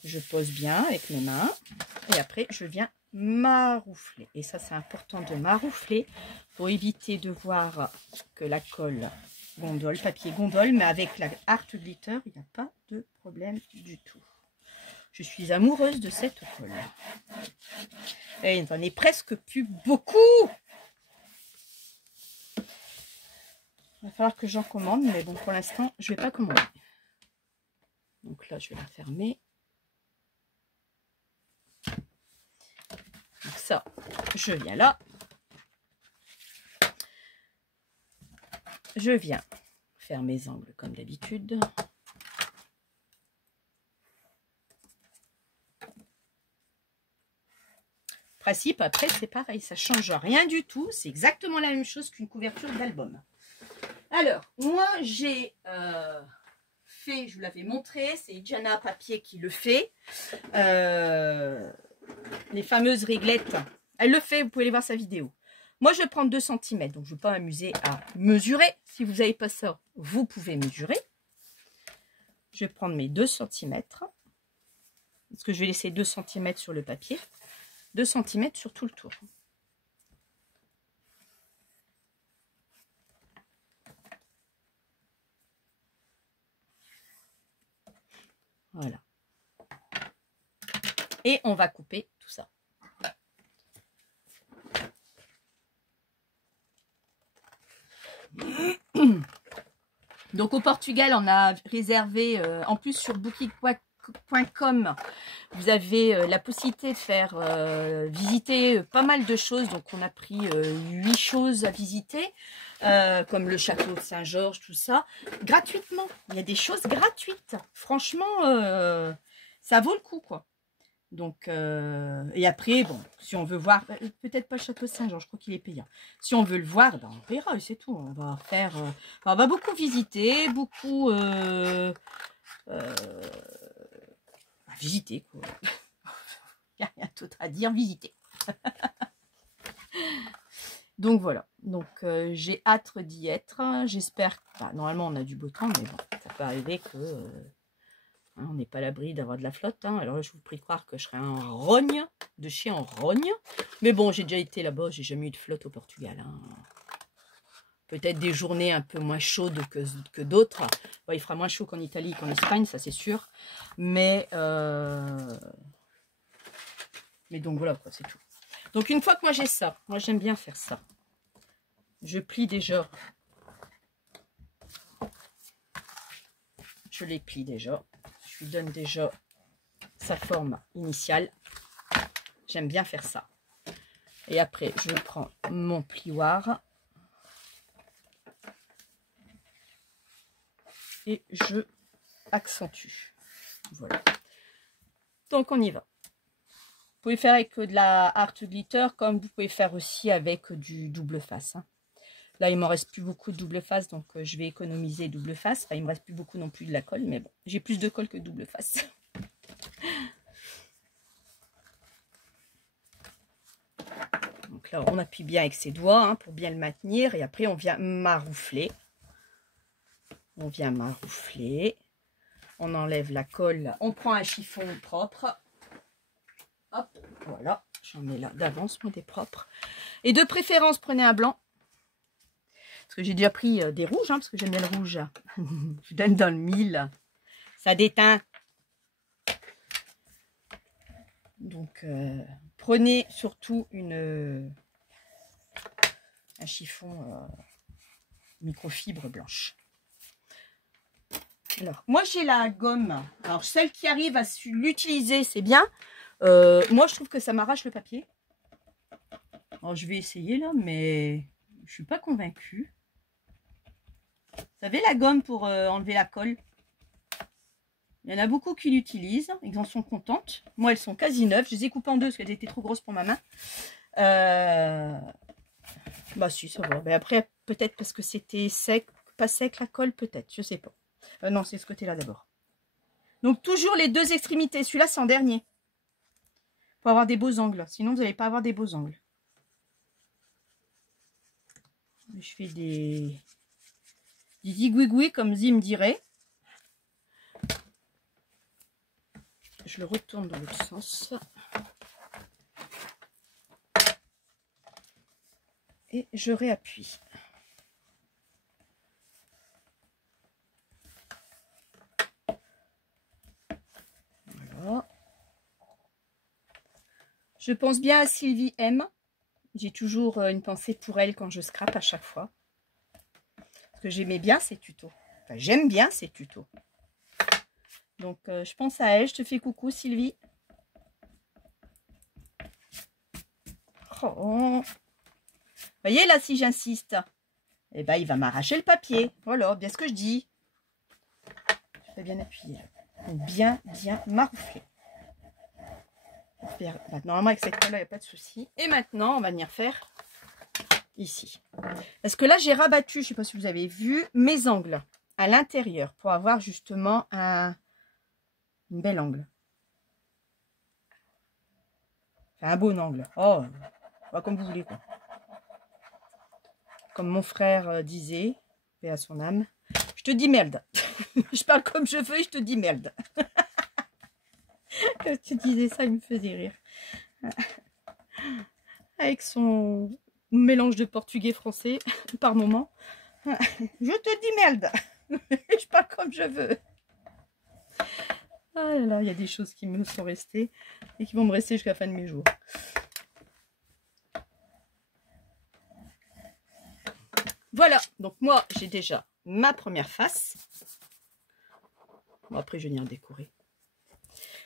Je pose bien avec mes mains. Et après, je viens maroufler. Et ça, c'est important de maroufler pour éviter de voir que la colle gondole, papier gondole. Mais avec la art glitter, il n'y a pas de problème du tout. Je suis amoureuse de cette colle. Et il n'en est presque plus beaucoup. Il va falloir que j'en commande, mais bon, pour l'instant, je ne vais pas commander. Donc là, je vais la fermer. Donc ça, je viens là. Je viens faire mes angles comme d'habitude. Principe, après, c'est pareil, ça change rien du tout. C'est exactement la même chose qu'une couverture d'album. Alors, moi, j'ai fait, je vous l'avais montré, c'est Jana Papier qui le fait. Les fameuses réglettes, elle le fait, vous pouvez aller voir sa vidéo. Moi, je vais prendre 2 cm, donc je ne vais pas m'amuser à mesurer. Si vous n'avez pas ça, vous pouvez mesurer. Je vais prendre mes 2 cm, parce que je vais laisser 2 cm sur le papier, 2 cm sur tout le tour. Voilà. Et on va couper tout ça. Donc au Portugal, on a réservé, en plus sur booking.com, vous avez la possibilité de faire visiter pas mal de choses. Donc on a pris 8 choses à visiter, comme le château de Saint-Georges, tout ça, gratuitement. Il y a des choses gratuites. Franchement, ça vaut le coup, quoi. Donc, et après, bon, si on veut voir, peut-être pas le château Saint-Jean, je crois qu'il est payant. Si on veut le voir, ben, on verra, et c'est tout. On va faire, on va beaucoup visiter, beaucoup visiter, quoi. Il n'y a rien d'autre à dire, visiter. Donc voilà, donc j'ai hâte d'y être. J'espère, bah, normalement on a du beau temps, mais bon, ça peut arriver que... on n'est pas à l'abri d'avoir de la flotte. Hein. Alors là, je vous prie de croire que je serai un rogne, de chien en rogne. Mais bon, j'ai déjà été là-bas, j'ai jamais eu de flotte au Portugal. Hein. Peut-être des journées un peu moins chaudes que d'autres. Bon, il fera moins chaud qu'en Italie, qu'en Espagne, ça c'est sûr. Mais donc voilà, quoi, c'est tout. Donc une fois que moi j'ai ça, moi j'aime bien faire ça. Je plie déjà. Je les plie déjà. Je lui donne déjà sa forme initiale. J'aime bien faire ça. Et après, je prends mon plioir. Et je accentue. Voilà. Donc, on y va. Vous pouvez faire avec de la Art Glitter, comme vous pouvez faire aussi avec du double face. Hein. Là, il ne m'en reste plus beaucoup de double face, donc je vais économiser double face. Enfin, il ne me reste plus beaucoup non plus de la colle, mais bon, j'ai plus de colle que double face. Donc là, on appuie bien avec ses doigts hein, pour bien le maintenir. Et après, on vient maroufler. On vient maroufler. On enlève la colle. On prend un chiffon propre. Hop, voilà. J'en mets là d'avance, moi, des propres. Et de préférence, prenez un blanc. Parce que j'ai déjà pris des rouges, hein, parce que j'aime bien le rouge. Je donne dans le mille. Ça déteint. Donc, prenez surtout un chiffon microfibre blanche. Alors, moi, j'ai la gomme. Alors, celle qui arrive à l'utiliser, c'est bien. Moi, je trouve que ça m'arrache le papier. Alors, je vais essayer, là, mais je suis pas convaincue. Vous savez, la gomme pour enlever la colle. Il y en a beaucoup qui l'utilisent. Ils en sont contentes. Moi, elles sont quasi neuves. Je les ai coupées en deux parce qu'elles étaient trop grosses pour ma main. Bah si, ça va. Mais après, peut-être parce que c'était sec, pas sec la colle, peut-être. Je sais pas. Non, c'est ce côté-là d'abord. Donc, toujours les deux extrémités. Celui-là, c'est en dernier. Pour avoir des beaux angles. Sinon, vous n'allez pas avoir des beaux angles. Je fais des zigouigouis, comme Zim dirait. Je le retourne dans l'autre sens. Et je réappuie. Voilà. Je pense bien à Sylvie M. J'ai toujours une pensée pour elle quand je scrape à chaque fois. Parce que j'aimais bien ses tutos. Enfin, j'aime bien ses tutos. Donc, je pense à elle. Je te fais coucou, Sylvie. Oh. Vous voyez, là, si j'insiste, eh ben, il va m'arracher le papier. Voilà, bien ce que je dis. Je vais bien appuyer. Bien maroufler. Normalement, avec cette colle-là, il n'y a pas de souci. Et maintenant, on va venir faire ici. Parce que là, j'ai rabattu, je ne sais pas si vous avez vu, mes angles à l'intérieur pour avoir justement un bel angle. Enfin, un bon angle. Oh, pas comme vous voulez, quoi. Comme mon frère disait, paix à son âme, je te dis merde. Je parle comme je veux et je te dis merde. Quand tu disais ça, il me faisait rire. Avec son mélange de portugais-français par moment. Je te dis merde. Je parle comme je veux. Ah là là, il y a des choses qui me sont restées et qui vont me rester jusqu'à la fin de mes jours. Voilà, donc moi j'ai déjà ma première face. Bon, après je vais venir décorer.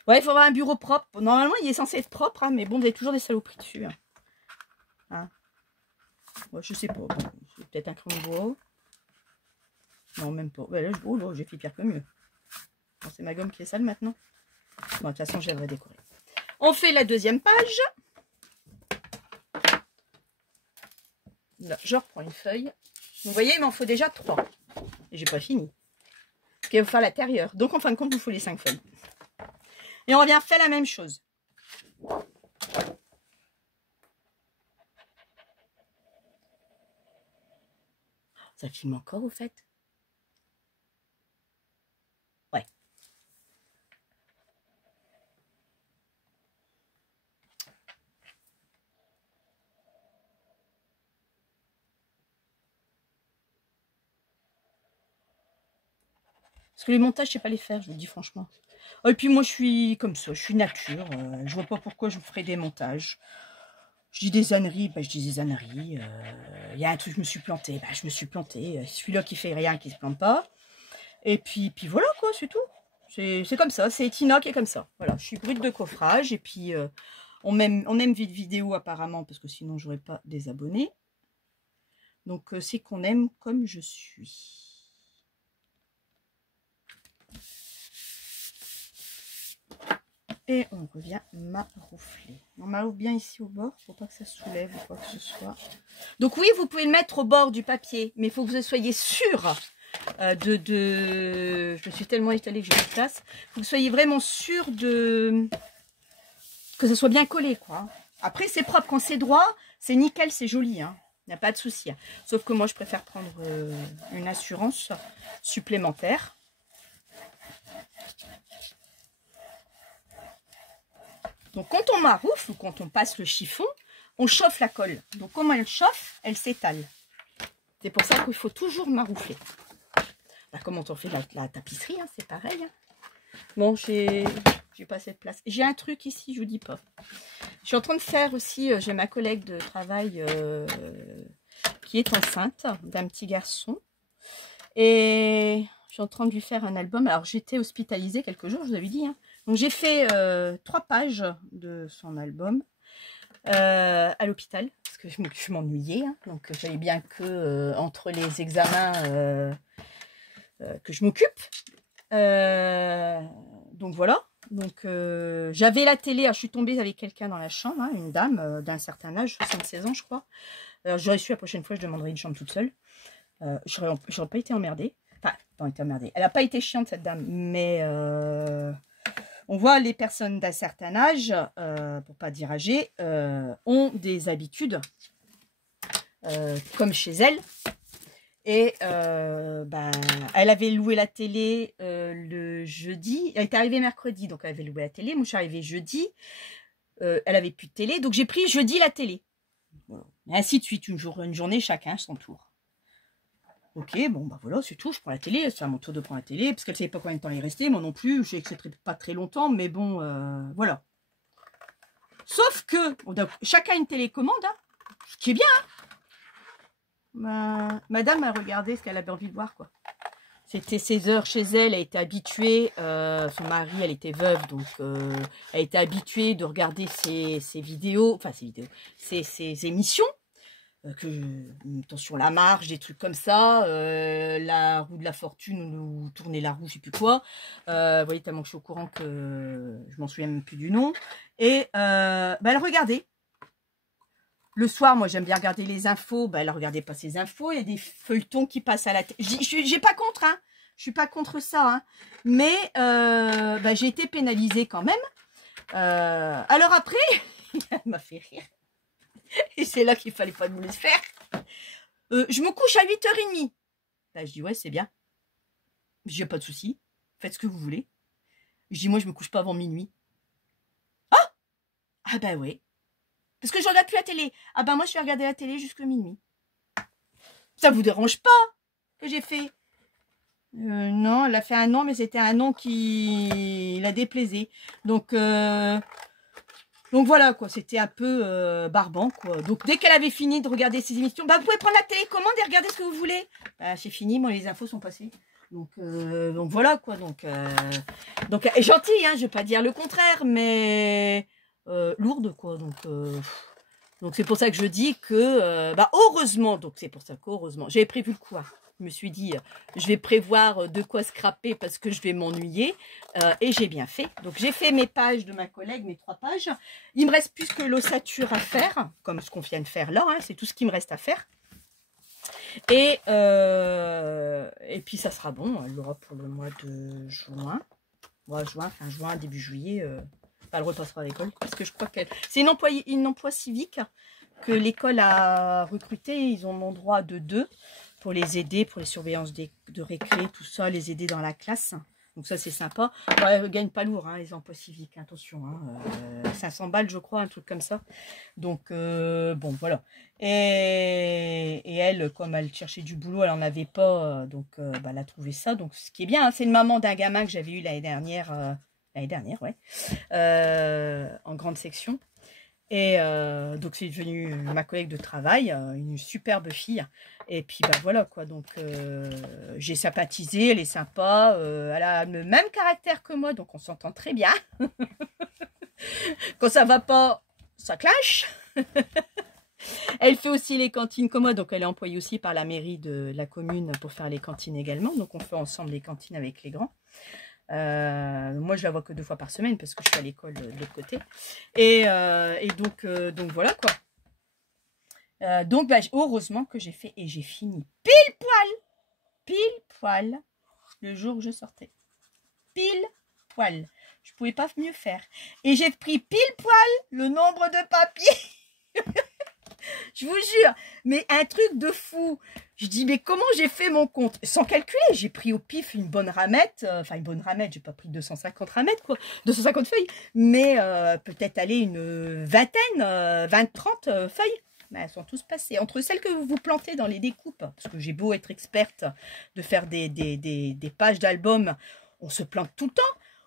Ouais, il faut avoir un bureau propre. Normalement il est censé être propre, hein, mais bon, vous avez toujours des saloperies dessus. Hein. Ouais, je sais pas, bon, c'est peut-être un crayon de bois. Non, même pas. Ouais, là, oh là, j'ai fait pire que mieux. Bon, c'est ma gomme qui est sale maintenant. Bon, de toute façon, j'aimerais décorer. On fait la deuxième page. Là, je reprends une feuille. Vous voyez, il m'en faut déjà 3. Et j'ai pas fini. Parce qu'il va faire l'intérieur. Donc, en fin de compte, il vous faut les 5 feuilles. Et on revient faire la même chose. Ça filme encore, au fait? Ouais. Parce que les montages, je sais pas les faire, je vous le dis franchement. Et puis moi, je suis comme ça, je suis nature. Je vois pas pourquoi je vous ferai des montages. Je dis des âneries, bah, je dis des âneries. Il y a un truc, je me suis plantée, bah, je me suis plantée. Celui-là qui fait rien, qui se plante pas. Et puis voilà quoi, c'est tout. C'est comme ça, c'est Tina qui est comme ça. Voilà, je suis brute de coffrage. Et puis on aime vite vidéo apparemment, parce que sinon j'aurais pas des abonnés. Donc c'est qu'on aime comme je suis. Et on revient maroufler. On maroufle bien ici au bord, pour pas que ça soulève ou quoi que ce soit. Donc oui, vous pouvez le mettre au bord du papier, mais il faut que vous soyez sûr Je me suis tellement étalée que j'ai plus de place. Il faut que vous soyez vraiment sûr que ça soit bien collé, quoi. Après, c'est propre. Quand c'est droit, c'est nickel, c'est joli, hein. Il n'y a pas de souci. Hein. Sauf que moi, je préfère prendre une assurance supplémentaire. Donc, quand on maroufle ou quand on passe le chiffon, on chauffe la colle. Donc, comment elle chauffe, elle s'étale. C'est pour ça qu'il faut toujours maroufler. Bah, comment on fait la tapisserie, hein, c'est pareil. Hein. Bon, j'ai pas assez de place. J'ai un truc ici, je vous dis pas. Je suis en train de faire aussi, j'ai ma collègue de travail qui est enceinte d'un petit garçon. Et je suis en train de lui faire un album. Alors, j'étais hospitalisée quelques jours, je vous avais dit. Hein. Donc, j'ai fait 3 pages de son album à l'hôpital. Parce que je m'ennuyais. Hein. Donc, il fallait bien que, entre les examens, que je m'occupe. Donc, voilà. Donc, j'avais la télé. Alors, je suis tombée avec quelqu'un dans la chambre. Hein, une dame d'un certain âge, 76 ans, je crois. J'aurais su la prochaine fois, je demanderai une chambre toute seule. J'aurais pas été emmerdée. Enfin, pas été emmerdée. Elle n'a pas été chiante, cette dame. Mais on voit les personnes d'un certain âge, pour pas dire âgées, ont des habitudes comme chez elle. Et elle avait loué la télé le jeudi. Elle était arrivée mercredi, donc elle avait loué la télé. Moi, je suis arrivée jeudi. Elle avait plus de télé, donc j'ai pris jeudi la télé. Voilà. Et ainsi de suite, une journée chacun son tour. Ok, bon, bah voilà, c'est tout. Je prends la télé. C'est à mon tour de prendre la télé, parce qu'elle ne savait pas combien de temps il restait. Moi non plus. Je sais que c'était pas très longtemps, mais bon, voilà. Sauf que chacun a une télécommande, hein, ce qui est bien. Hein. Madame a regardé ce qu'elle avait envie de voir, quoi. C'était 16 heures chez elle. Elle était habituée. Son mari, elle était veuve, donc elle était habituée de regarder ses vidéos, enfin ses vidéos, ses émissions. attention, la marche, des trucs comme ça, la roue de la fortune ou tourner la roue, je sais plus quoi. Vous voyez, tellement que je suis au courant que je m'en souviens même plus du nom. Et bah, elle regardait. Le soir, moi j'aime bien regarder les infos. Bah, elle regardait pas ses infos. Il y a des feuilletons qui passent à la télé. J'ai pas contre, hein. Je suis pas contre ça, hein. Mais bah, j'ai été pénalisée quand même. Alors après, elle m'a fait rire. Et c'est là qu'il fallait pas nous laisser faire. Je me couche à 8h30. Bah, je dis, ouais, c'est bien. J'ai pas de souci. Faites ce que vous voulez. Je dis, moi, je me couche pas avant minuit. Ah! Ah bah ouais. Parce que je regarde plus la télé. Ah bah moi, je vais regarder la télé jusqu'à minuit. Ça vous dérange pas que j'ai fait? Non, elle a fait un nom, mais c'était un nom qui la déplaisait. Donc voilà, quoi, c'était un peu barbant, quoi. Donc dès qu'elle avait fini de regarder ses émissions, bah vous pouvez prendre la télécommande et regarder ce que vous voulez. Bah, c'est fini, moi les infos sont passées. Donc voilà, quoi. Donc elle est gentille, hein, je vais pas dire le contraire, mais lourde, quoi. Donc c'est pour ça que je dis que, bah heureusement, donc c'est pour ça qu'heureusement, j'avais prévu le coup, hein. Je me suis dit, je vais prévoir de quoi scraper parce que je vais m'ennuyer. Et j'ai bien fait. Donc, j'ai fait mes pages de ma collègue, mes 3 pages. Il me reste plus que l'ossature à faire, comme ce qu'on vient de faire là. Hein, c'est tout ce qui me reste à faire. Et puis, ça sera bon. Elle l'aura pour le mois de juin. Fin juin, début juillet. Elle repassera à l'école. Parce que je crois qu'elle... C'est une emploi civique que l'école a recruté. Ils ont mon droit de 2. Pour les aider, pour les surveillances de récré, tout ça, les aider dans la classe. Donc ça, c'est sympa. Ouais, elles ne gagnent pas lourd, hein, les emplois civiques, attention. Hein, 500 balles, je crois, un truc comme ça. Donc, bon, voilà. Et elle, comme elle cherchait du boulot, elle n'en avait pas. Donc, bah, elle a trouvé ça. Donc, ce qui est bien, hein, c'est une maman d'un gamin que j'avais eu l'année dernière. Ouais. En grande section. Et donc c'est devenu ma collègue de travail, une superbe fille. Et puis bah voilà quoi, donc j'ai sympathisé, elle est sympa, elle a le même caractère que moi, donc on s'entend très bien. Quand ça va pas, ça clash. Elle fait aussi les cantines comme moi, donc elle est employée aussi par la mairie de la commune pour faire les cantines également. Donc on fait ensemble les cantines avec les grands. Moi je la vois que 2 fois par semaine parce que je suis à l'école de l'autre côté et donc voilà quoi. Donc bah, heureusement que j'ai fait et j'ai fini pile poil le jour où je sortais, pile poil, je pouvais pas mieux faire et j'ai pris pile poil le nombre de papiers. Je vous jure, mais un truc de fou. Je dis, mais comment j'ai fait mon compte? Sans calculer, j'ai pris au pif une bonne ramette. Enfin, une bonne ramette, j'ai pas pris 250 ramettes, quoi. 250 feuilles. Mais peut-être aller une vingtaine, 20-30 feuilles. Ben, elles sont tous passées. Entre celles que vous plantez dans les découpes, parce que j'ai beau être experte de faire des pages d'albums, on se plante tout le temps.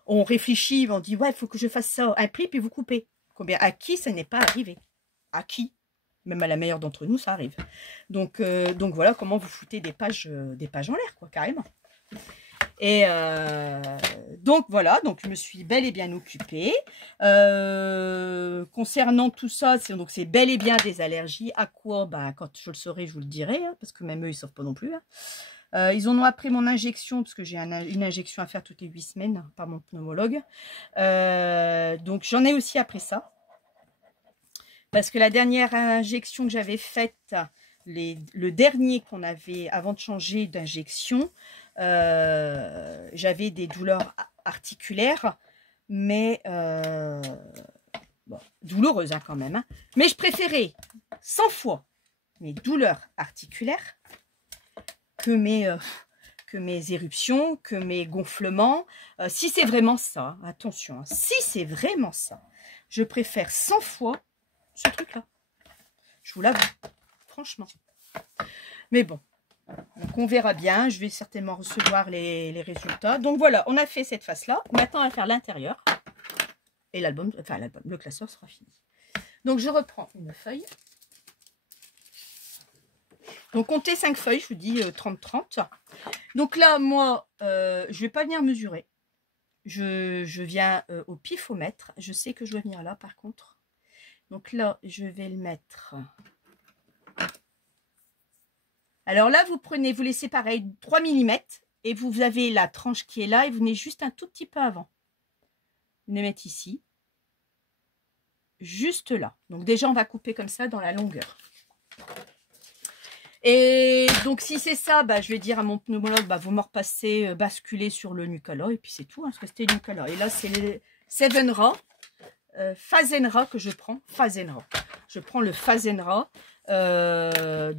On réfléchit, on dit, ouais, il faut que je fasse ça, un pli, puis vous coupez. Combien? À qui ça n'est pas arrivé? À qui? Même à la meilleure d'entre nous, ça arrive. Donc voilà comment vous foutez des pages en l'air, quoi, carrément. Et donc voilà, donc je me suis bel et bien occupée. Concernant tout ça, c'est bel et bien des allergies. À quoi? Bah, quand je le saurai, je vous le dirai, hein, parce que même eux, ils ne savent pas non plus. Hein. Ils en ont après mon injection, parce que j'ai une injection à faire toutes les 8 semaines par mon pneumologue. Donc j'en ai aussi après ça. Parce que la dernière injection que j'avais faite, le dernier qu'on avait, avant de changer d'injection, j'avais des douleurs articulaires, mais bon, douloureuses hein, quand même. Hein. Mais je préférais 100 fois mes douleurs articulaires que mes éruptions, que mes gonflements. Si c'est vraiment ça, attention, hein, si c'est vraiment ça, je préfère 100 fois ce truc-là. Je vous l'avoue, franchement. Mais bon, donc on verra bien. Je vais certainement recevoir les résultats. Donc voilà, on a fait cette face-là. Maintenant, on va faire l'intérieur. Et l'album, enfin le classeur sera fini. Donc je reprends une feuille. Donc comptez 5 feuilles, je vous dis 30-30. Donc là, moi, je ne vais pas venir mesurer. Je viens au pifomètre. Je sais que je dois venir là par contre. Donc là, je vais le mettre Alors là, vous prenez, vous laissez pareil 3 mm et vous avez la tranche qui est là et vous venez juste un tout petit peu avant. Vous les mettez ici. Juste là. Donc déjà, on va couper comme ça dans la longueur. Et donc, si c'est ça, bah, je vais dire à mon pneumologue, bah, vous me repassez, basculer sur le Nucala et puis c'est tout, hein, parce que c'était le Nucala. Et là, c'est les Sevenra, Fazenra que je prends. Fazenra. Je prends le Fazenra. Je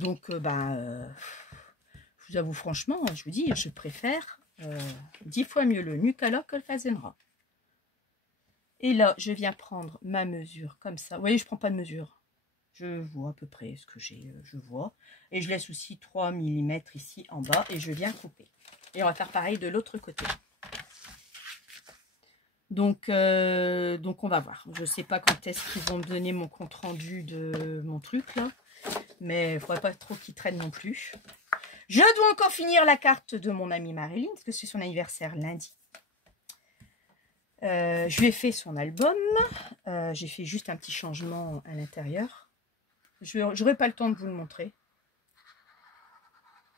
vous avoue franchement, je vous dis, je préfère 10 fois mieux le Nucala que le Fazenra. Et là, je viens prendre ma mesure comme ça. Vous voyez, je ne prends pas de mesure. Je vois à peu près ce que j'ai, je vois. Et je laisse aussi 3 mm ici en bas et je viens couper. Et on va faire pareil de l'autre côté. Donc on va voir. Je ne sais pas quand est-ce qu'ils vont me donner mon compte rendu de mon truc là. Mais il ne faudrait pas trop qu'il traîne non plus. Je dois encore finir la carte de mon amie Marilyn, parce que c'est son anniversaire lundi. Je lui ai fait son album. J'ai fait juste un petit changement à l'intérieur. Je n'aurai pas le temps de vous le montrer.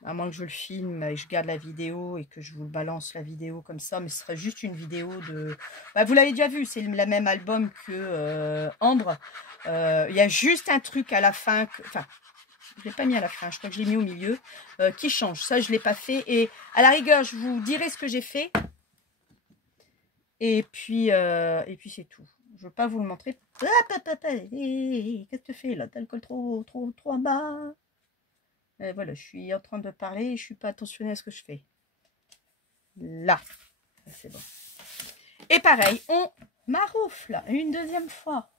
À moins que je le filme et je garde la vidéo et que je vous le balance la vidéo comme ça. Mais ce serait juste une vidéo de... Bah, vous l'avez déjà vu, c'est le même album que Ambre. Il y a juste un truc à la fin. Enfin, je ne l'ai pas mis à la fin, je crois que je l'ai mis au milieu. Qui change. Ça, je ne l'ai pas fait. Et à la rigueur, je vous dirai ce que j'ai fait. Et puis c'est tout. Je ne veux pas vous le montrer. Qu'est-ce que tu fais là? T'as le col trop en bas. Voilà, je suis en train de parler et je ne suis pas attentionnée à ce que je fais. Là. C'est bon. Et pareil, on maroufle une deuxième fois.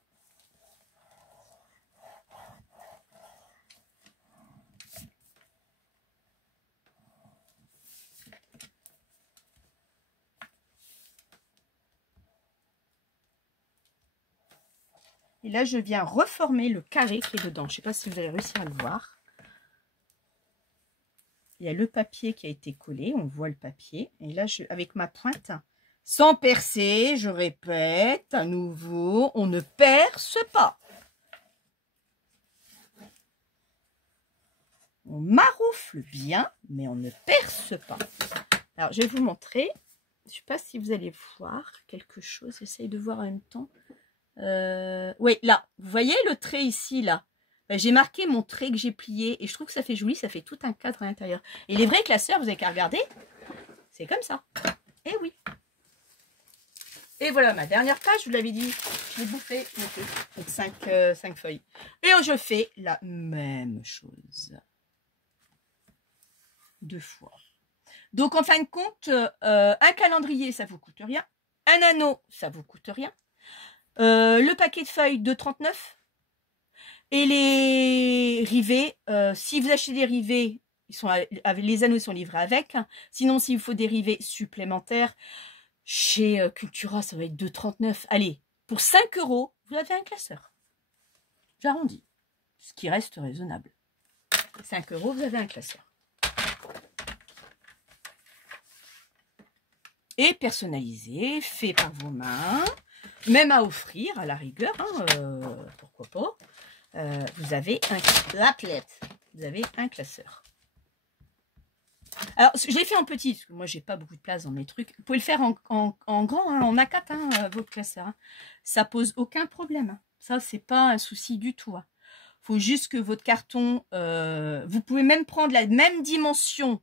Et là, je viens reformer le carré qui est dedans. Je ne sais pas si vous allez réussir à le voir. Il y a le papier qui a été collé. On voit le papier. Et là, avec ma pointe, sans percer, je répète à nouveau, on ne perce pas. On maroufle bien, mais on ne perce pas. Alors, je vais vous montrer. Je ne sais pas si vous allez voir quelque chose. J'essaye de voir en même temps. Oui, là. Vous voyez le trait ici, là? J'ai marqué mon trait que j'ai plié et je trouve que ça fait joli, ça fait tout un cadre à l'intérieur. Et les vrais classeurs, vous avez qu'à regarder, c'est comme ça. Et oui. Et voilà ma dernière page, je vous l'avais dit, je l'ai bouffé. Donc 5 feuilles. Et je fais la même chose. 2 fois. Donc en fin de compte, un calendrier, ça vous coûte rien. Un anneau, ça vous coûte rien. Le paquet de feuilles de 39. Et les rivets, si vous achetez des rivets, les anneaux sont livrés avec. Sinon, s'il vous faut des rivets supplémentaires, chez Cultura, ça va être 2,39. Allez, pour 5 €, vous avez un classeur. J'arrondis, ce qui reste raisonnable. 5 €, vous avez un classeur. Et personnalisé, fait par vos mains, même à offrir à la rigueur, hein, pourquoi pas. Vous avez un classeur. Alors, je l'ai fait en petit, parce que moi, j'ai pas beaucoup de place dans mes trucs. Vous pouvez le faire en grand, hein, en A4, hein, votre classeur. Hein. Ça pose aucun problème. Hein. Ça, c'est pas un souci du tout. Hein. Faut juste que votre carton... vous pouvez même prendre la même dimension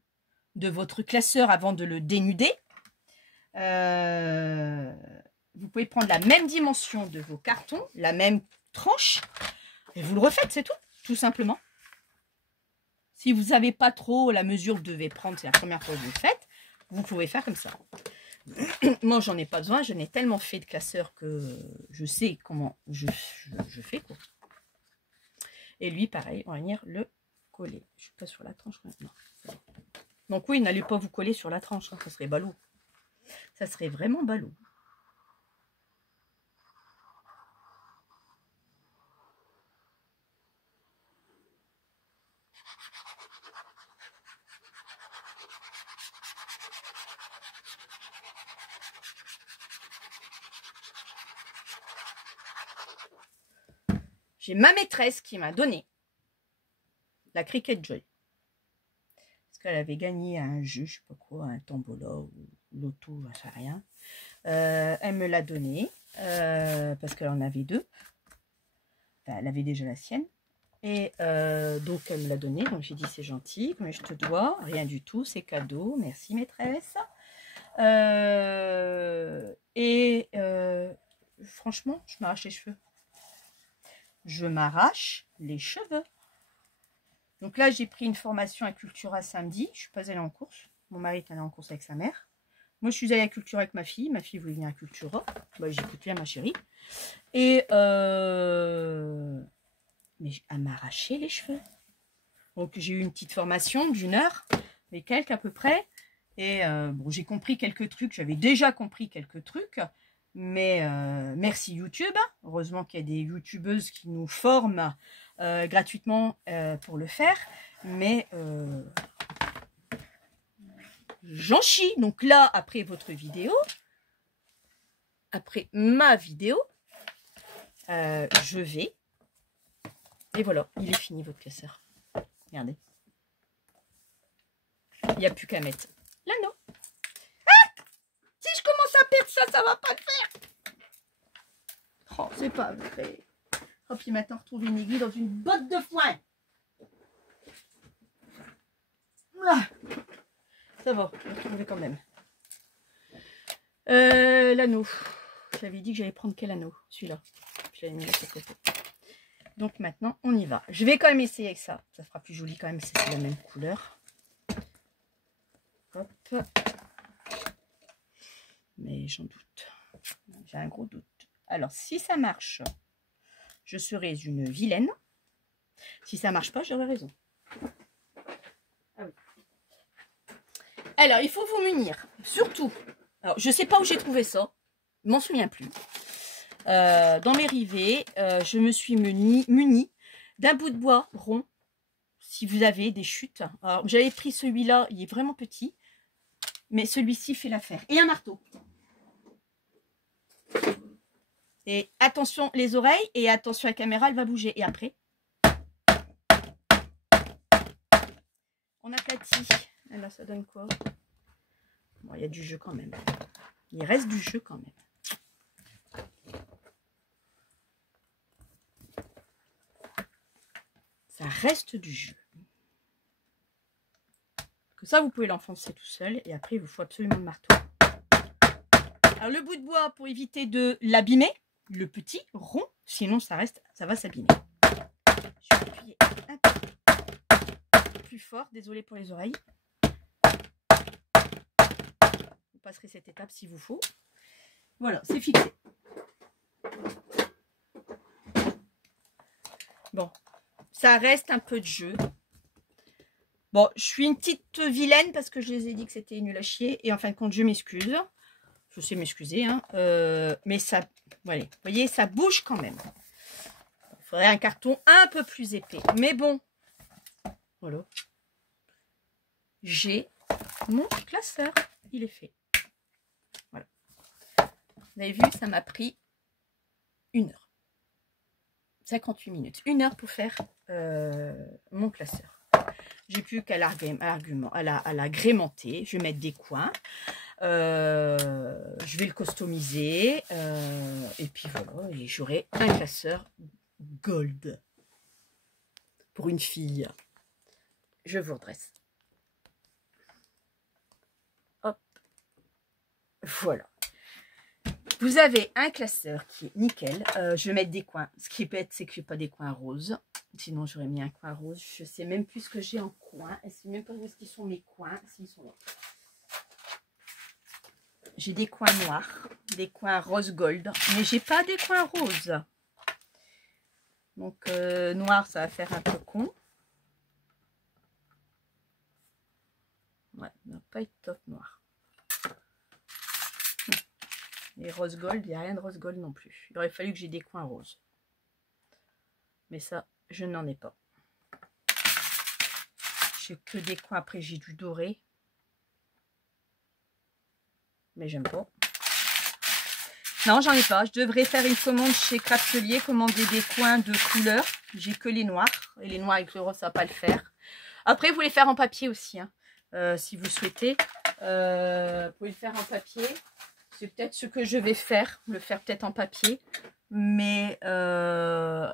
de votre classeur avant de le dénuder. Vous pouvez prendre la même dimension de vos cartons, la même tranche, et vous le refaites, c'est tout simplement. Si vous n'avez pas trop la mesure que vous devez prendre, c'est la première fois que vous le faites, vous pouvez faire comme ça. Moi, j'en ai pas besoin, je n'ai tellement fait de classeurs que je sais comment je fais. Quoi. Et lui, pareil, on va venir le coller. Je ne suis pas sur la tranche. Non. Donc oui, n'allez pas vous coller sur la tranche, hein, ça serait ballot. Ça serait vraiment ballot. J'ai ma maîtresse qui m'a donné la Cricut Joy. qu'elle avait gagné un jeu, je sais pas quoi, un tombola ou l'auto, j'en sais rien. Elle me l'a donné parce qu'elle en avait deux. Enfin, elle avait déjà la sienne. Et donc elle me l'a donné, donc j'ai dit c'est gentil, mais je te dois, rien du tout, c'est cadeau, merci maîtresse. Franchement, je m'arrache les cheveux. Je m'arrache les cheveux. Donc là, j'ai pris une formation à Cultura samedi. Je suis pas allée en course. Mon mari est allé en course avec sa mère. Moi, je suis allée à Cultura avec ma fille. Ma fille voulait venir à Cultura. Bah, j'ai écouté à ma chérie. Et mais elle m'a arraché les cheveux. Donc j'ai eu une petite formation d'une heure, mais quelques à peu près. Et bon, j'ai compris quelques trucs. J'avais déjà compris quelques trucs. Mais merci YouTube. Heureusement qu'il y a des youtubeuses qui nous forment gratuitement pour le faire. Mais j'en chie. Donc là, après votre vidéo, après ma vidéo, je vais. Et voilà, il est fini votre classeur. Regardez. Il n'y a plus qu'à mettre l'anneau. Ah! Si je commence à perdre ça, ça va pas le faire. Oh, c'est pas vrai. Oh, puis maintenant, retrouver une aiguille dans une botte de foin. Ah, ça va, je vais retrouver quand même. L'anneau. J'avais dit que j'allais prendre quel anneau? Celui-là. Je l'avais mis de ce côté. Donc maintenant, on y va. Je vais quand même essayer avec ça. Ça fera plus joli quand même si c'est la même couleur. Hop. Mais j'en doute. J'ai un gros doute. Alors, si ça marche, je serai une vilaine. Si ça marche pas, j'aurai raison. Ah oui. Alors, il faut vous munir. Surtout. Alors, je sais pas où j'ai trouvé ça. Je m'en souviens plus. Dans mes rivets, je me suis munie d'un bout de bois rond. Si vous avez des chutes. Alors, j'avais pris celui-là, il est vraiment petit. Mais celui-ci fait l'affaire. Et un marteau. Et attention les oreilles. Et attention la caméra, elle va bouger. Et après, on aplatit. Alors, ça donne quoi? Bon, il y a du jeu quand même. Il reste du jeu quand même. Ça reste du jeu. Que ça, vous pouvez l'enfoncer tout seul. Et après, il vous faut absolument le marteau. Alors, le bout de bois, pour éviter de l'abîmer, le petit rond, sinon ça va s'abîmer. Je vais appuyer un peu plus fort. Désolée pour les oreilles. Vous passerez cette étape s'il vous faut. Voilà, c'est fixé. Bon. Ça reste un peu de jeu. Bon, je suis une petite vilaine parce que je les ai dit que c'était nul à chier. Et en fin de compte, je m'excuse. Je sais m'excuser. Hein. Mais ça, voilà, vous voyez, ça bouge quand même. Il faudrait un carton un peu plus épais. Mais bon, voilà. J'ai mon classeur. Il est fait. Voilà. Vous avez vu, ça m'a pris 1 heure. 58 minutes. 1 heure pour faire mon classeur. J'ai plus qu'à l'agrémenter. Je vais mettre des coins. Je vais le customiser. Et puis voilà. Et j'aurai un classeur gold. Pour une fille. Je vous redresse. Hop. Voilà. Vous avez un classeur qui est nickel. Je vais mettre des coins. Ce qui est bête, c'est que je n'ai pas des coins roses. Sinon, j'aurais mis un coin rose. Je ne sais même plus ce que j'ai en coin. Je ne sais même pas où est-ce sont mes coins. S'ils sont là. J'ai des coins noirs, des coins rose gold. Mais j'ai pas des coins roses. Donc, noir, ça va faire un peu con. Ouais, ça va pas être top noir. Les rose gold, il n'y a rien de rose gold non plus. Il aurait fallu que j'ai des coins roses. Mais ça, je n'en ai pas. J'ai que des coins. Après, j'ai du doré. Mais j'aime pas. Non, j'en ai pas. Je devrais faire une commande chez Craftelier. Commander des coins de couleur. J'ai que les noirs. Et les noirs avec le rose, ça va pas le faire. Après, vous les faire en papier aussi. Hein. si vous souhaitez. Vous pouvez le faire en papier. C'est peut-être ce que je vais faire, le faire peut-être en papier. Mais je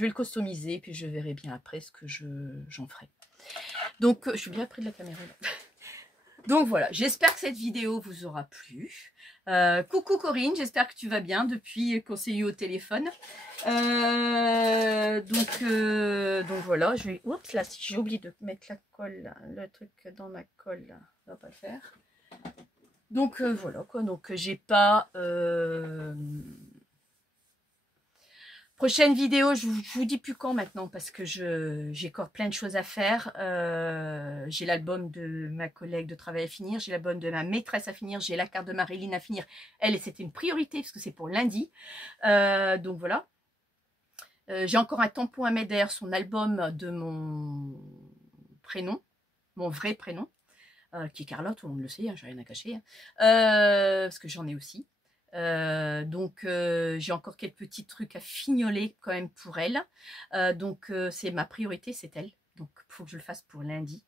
vais le customiser, puis je verrai bien après ce que j'en ferai. Donc, je suis bien près de la caméra. Donc voilà, j'espère que cette vidéo vous aura plu. Coucou Corinne, j'espère que tu vas bien depuis qu'on s'est eu au téléphone. Donc voilà, je vais... Oups, là, si j'ai oublié de mettre la colle, là, le truc dans ma colle, là, ça va pas le faire. Donc voilà quoi, donc j'ai pas... Prochaine vidéo, je vous dis plus quand maintenant parce que j'ai encore plein de choses à faire. J'ai l'album de ma collègue de travail à finir, j'ai l'album de ma maîtresse à finir, j'ai la carte de Marilyn à finir. Elle, c'était une priorité parce que c'est pour lundi. Donc voilà. J'ai encore un tampon à mettre derrière son album de mon prénom, mon vrai prénom, qui est Carlotte, tout le monde le sait, hein, j'ai rien à cacher. Hein. Parce que j'en ai aussi. Donc j'ai encore quelques petits trucs à fignoler quand même pour elle. Donc c'est ma priorité, c'est elle. Donc il faut que je le fasse pour lundi.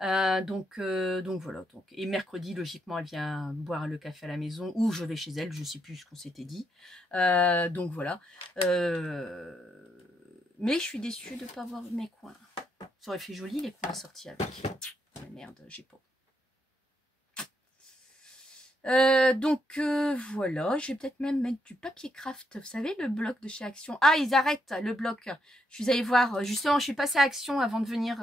Donc voilà. Donc, et mercredi, logiquement, elle vient boire le café à la maison ou je vais chez elle, je sais plus ce qu'on s'était dit. Donc voilà. Mais je suis déçue de ne pas voir mes coins. Ça aurait fait joli les coins sortis avec. Mais merde, j'ai pas. Donc voilà, je vais peut-être même mettre du papier craft, vous savez, le bloc de chez Action. Ah, ils arrêtent le bloc. Je suis allée voir, justement, je suis passée à Action avant de venir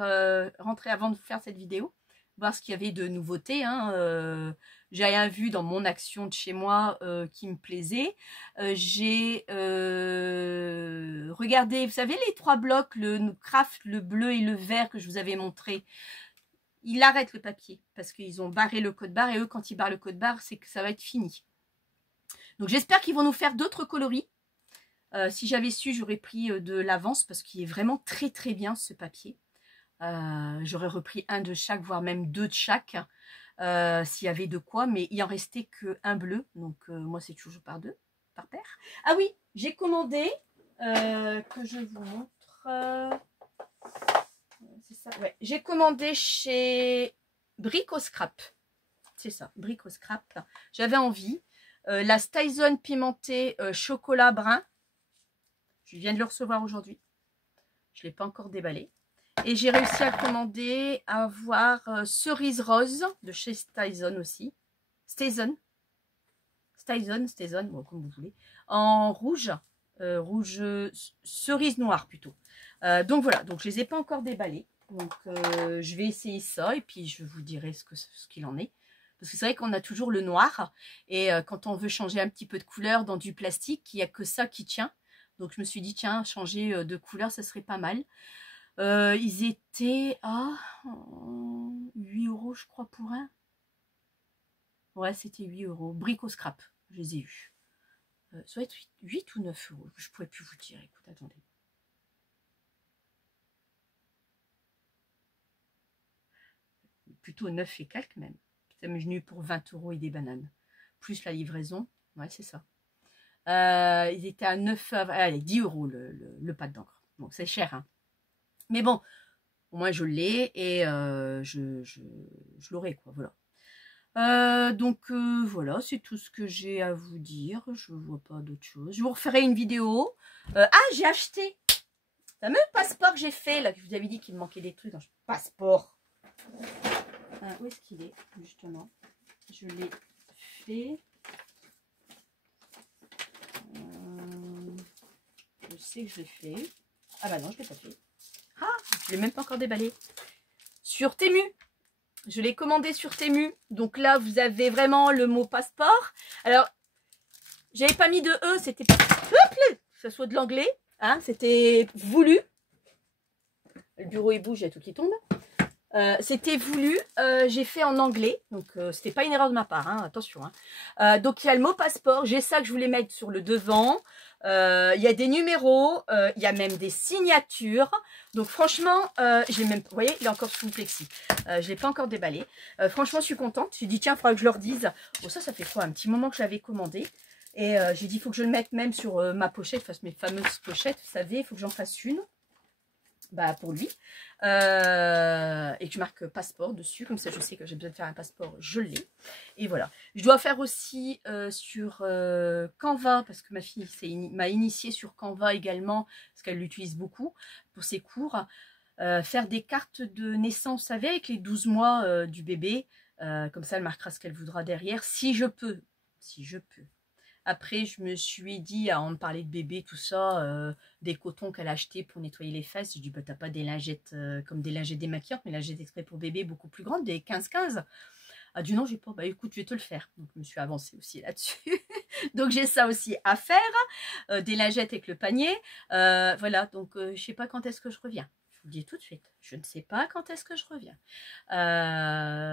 rentrer, avant de faire cette vidéo, voir ce qu'il y avait de nouveautés. Hein. J'ai rien vu dans mon Action de chez moi qui me plaisait. J'ai regardé, vous savez, les 3 blocs, le craft, le bleu et le vert que je vous avais montré. Ils arrêtent le papier parce qu'ils ont barré le code barre et eux, quand ils barrent le code barre, c'est que ça va être fini. Donc j'espère qu'ils vont nous faire d'autres coloris. Si j'avais su, j'aurais pris de l'avance parce qu'il est vraiment très très bien ce papier. J'aurais repris un de chaque, voire même 2 de chaque, s'il y avait de quoi, mais il en restait qu'un bleu. Donc moi c'est toujours par 2, par paire. Ah oui, j'ai commandé, que je vous montre... c'est ça, ouais. J'ai commandé chez Brico Scrap. C'est ça, Brico Scrap. J'avais envie. La Styson pimentée chocolat brun. Je viens de le recevoir aujourd'hui. Je ne l'ai pas encore déballé. Et j'ai réussi à commander, à avoir cerise rose de chez Styson aussi. Styson, bon, comme vous voulez. En rouge. Rouge cerise noire plutôt. Donc voilà, donc je les ai pas encore déballés. Donc je vais essayer ça et puis je vous dirai ce qu'il en est. Parce que c'est vrai qu'on a toujours le noir et quand on veut changer un petit peu de couleur dans du plastique, il n'y a que ça qui tient. Donc je me suis dit tiens, changer de couleur, ça serait pas mal. Ils étaient à 8 € je crois pour un. Ouais, c'était 8 €. Brico Scrap, je les ai eus. Ça doit être 8 ou 9 €. Je ne pourrais plus vous dire. Écoute, attendez. Plutôt 9 et quelques même. Ça m'est venu pour 20 € et des bananes. Plus la livraison. Ouais, c'est ça. Ils étaient à 9, allez, 10 € le pack d'encre. Bon, c'est cher, hein. Mais bon, au moins je l'ai et je l'aurai, quoi. Voilà. Donc voilà, c'est tout ce que j'ai à vous dire. Je ne vois pas d'autre chose. Je vous referai une vidéo. Ah, j'ai acheté le fameux passeport que j'ai fait, là, que je vous avais dit qu'il me manquait des trucs dans le passeport. Où est-ce qu'il est, justement? Je l'ai fait. Je sais que je l'ai fait. Ah bah non, je ne l'ai pas fait. Ah, je ne l'ai même pas encore déballé. Sur Temu. Je l'ai commandé sur Temu. Donc là, vous avez vraiment le mot passeport. Alors, j'avais pas mis de E. C'était pas... que ce soit de l'anglais. Hein, c'était voulu. Le bureau, il bouge, il y a tout qui tombe. C'était voulu. J'ai fait en anglais. Donc, c'était pas une erreur de ma part. Hein, attention. Hein. Donc, il y a le mot passeport. J'ai ça que je voulais mettre sur le devant. Il y a des numéros. Il y a même des signatures. Donc, franchement, j'ai même... Vous voyez, il est encore sous le plexi. Je ne l'ai pas encore déballé. Franchement, je suis contente. J'ai dit, tiens, il faudra que je leur dise. Bon, ça fait quoi? Un petit moment que je l'avais commandé. Et j'ai dit, il faut que je le mette même sur ma pochette. Enfin, mes fameuses pochettes, vous savez, il faut que j'en fasse une. bah, pour lui. Et que je marque passeport dessus, comme ça je sais que j'ai besoin de faire un passeport, je l'ai. Et voilà. Je dois faire aussi sur Canva, parce que ma fille m'a initiée sur Canva également, parce qu'elle l'utilise beaucoup pour ses cours. Faire des cartes de naissance, vous savez, avec les 12 mois du bébé. Comme ça, elle marquera ce qu'elle voudra derrière, si je peux. Si je peux. Après, je me suis dit, on me parlait de bébé, tout ça, des cotons qu'elle a achetés pour nettoyer les fesses. Je dis, bah, t'as pas des lingettes comme des lingettes démaquillantes, mais lingettes exprès pour bébé beaucoup plus grandes, des 15-15. Ah, du non, j'ai pas, bah écoute, je vais te le faire. Donc, je me suis avancée aussi là-dessus. Donc, j'ai ça aussi à faire, des lingettes avec le panier. Voilà, donc, je sais pas quand est-ce que je reviens. Je vous le dis tout de suite, je ne sais pas quand est-ce que je reviens.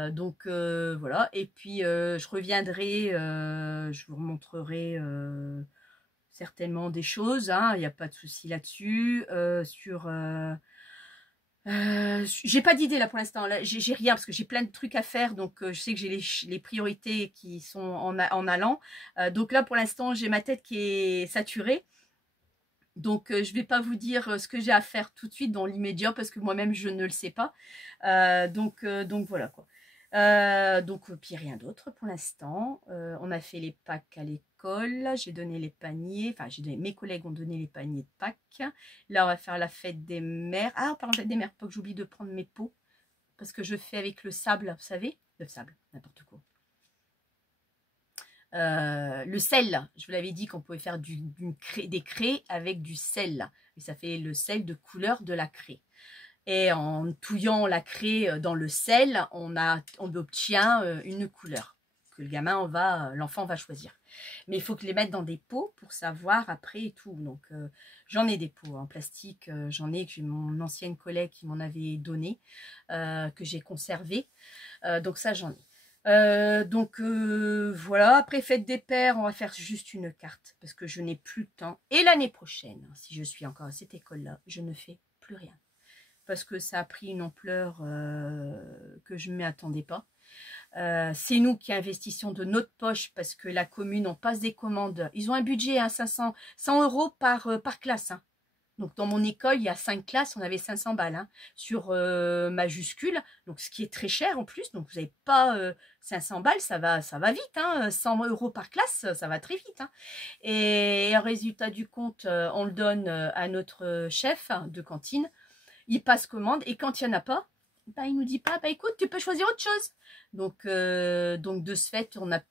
Donc voilà, et puis je reviendrai, je vous remontrerai certainement des choses, hein, il n'y a pas de souci là-dessus. J'ai pas d'idée là pour l'instant, j'ai rien parce que j'ai plein de trucs à faire, donc je sais que j'ai les priorités qui sont en allant. Donc là pour l'instant j'ai ma tête qui est saturée. Donc, je ne vais pas vous dire ce que j'ai à faire tout de suite dans l'immédiat parce que moi-même, je ne le sais pas. Donc voilà quoi. Puis rien d'autre pour l'instant. On a fait les Pâques à l'école. J'ai donné les paniers. Enfin, mes collègues ont donné les paniers de Pâques. Là, on va faire la fête des mères. Ah, pardon, fête des mères. Pas que j'oublie de prendre mes pots. Parce que je fais avec le sable, vous savez. Le sable, n'importe quoi. Le sel, je vous l'avais dit qu'on pouvait faire des craies avec du sel. Et ça fait le sel de couleur de la craie. Et en touillant la craie dans le sel, on obtient une couleur que l'enfant va choisir. Mais il faut que les mettre dans des pots pour savoir après et tout. Donc j'en ai des pots en plastique, j'en ai que mon ancienne collègue qui m'en avait donné, que j'ai conservé. Donc ça j'en ai. Voilà, après fête des pères, on va faire juste une carte parce que je n'ai plus le temps. Et l'année prochaine, si je suis encore à cette école-là, je ne fais plus rien. Parce que ça a pris une ampleur que je ne m'y attendais pas. C'est nous qui investissons de notre poche parce que la commune, on passe des commandes. Ils ont un budget à 100 € par classe. Hein. Donc, dans mon école, il y a 5 classes, on avait 500 balles hein, sur majuscule, donc ce qui est très cher en plus. Donc, vous n'avez pas 500 balles, ça va vite. Hein, 100 € par classe, ça va très vite. Hein. Et au résultat du compte, on le donne à notre chef de cantine. Il passe commande et quand il n'y en a pas, bah, il nous dit pas, bah écoute, tu peux choisir autre chose. Donc de ce fait, on a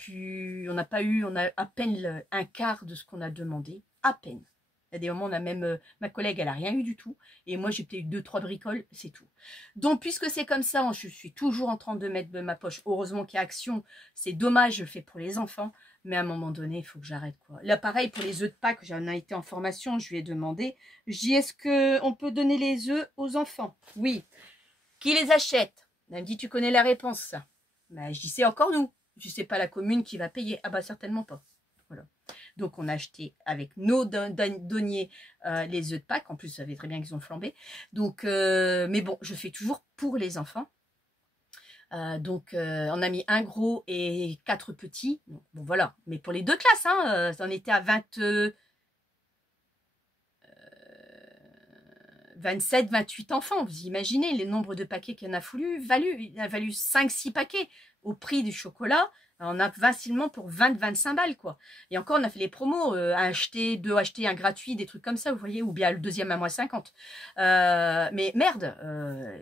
à peine un quart de ce qu'on a demandé, à peine. Il y a des moments, on a même, ma collègue, elle a rien eu du tout. Et moi, j'ai peut-être eu 2-3 bricoles, c'est tout. Donc, puisque c'est comme ça, je suis toujours en train de mettre de ma poche. Heureusement qu'il y a Action. C'est dommage, je le fais pour les enfants. Mais à un moment donné, il faut que j'arrête, quoi. Là, pareil, pour les œufs de Pâques, j'en ai été en formation, je lui ai demandé. Je dis, est-ce qu'on peut donner les œufs aux enfants? Oui. Qui les achète? Elle me dit, tu connais la réponse. Ben, je dis, c'est encore nous. Je sais pas la commune qui va payer. Ah bah certainement pas. Voilà. Donc, on a acheté avec nos deniers les œufs de Pâques. En plus, vous savez très bien qu'ils ont flambé. Donc, mais bon, je fais toujours pour les enfants. On a mis un gros et 4 petits. Donc, bon, voilà. Mais pour les 2 classes, hein, on était à 27, 28 enfants. Vous imaginez le nombre de paquets qu'il y en a il a valu 5-6 paquets au prix du chocolat. On a facilement pour 20-25 balles, quoi. Et encore, on a fait les promos, acheter un gratuit, des trucs comme ça, vous voyez, ou bien le deuxième à moins 50. Mais merde,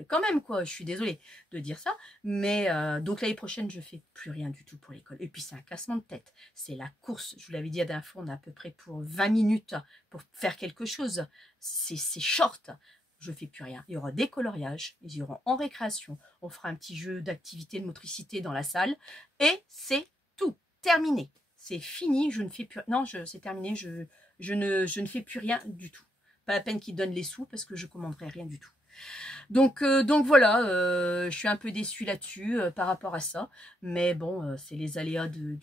quand même, quoi. Je suis désolée de dire ça. Mais donc l'année prochaine, je fais plus rien du tout pour l'école. Et puis, c'est un cassement de tête. C'est la course. Je vous l'avais dit à la dernière fois, on a à peu près pour 20 minutes pour faire quelque chose. C'est short. Je fais plus rien. Il y aura des coloriages, ils iront en récréation, on fera un petit jeu d'activité de motricité dans la salle et c'est tout, terminé. C'est fini, je ne fais plus non, c'est terminé, je ne fais plus rien du tout. Pas la peine qu'ils donnent les sous parce que je commanderai rien du tout. Donc voilà, je suis un peu déçue là-dessus par rapport à ça. Mais bon, c'est les aléas de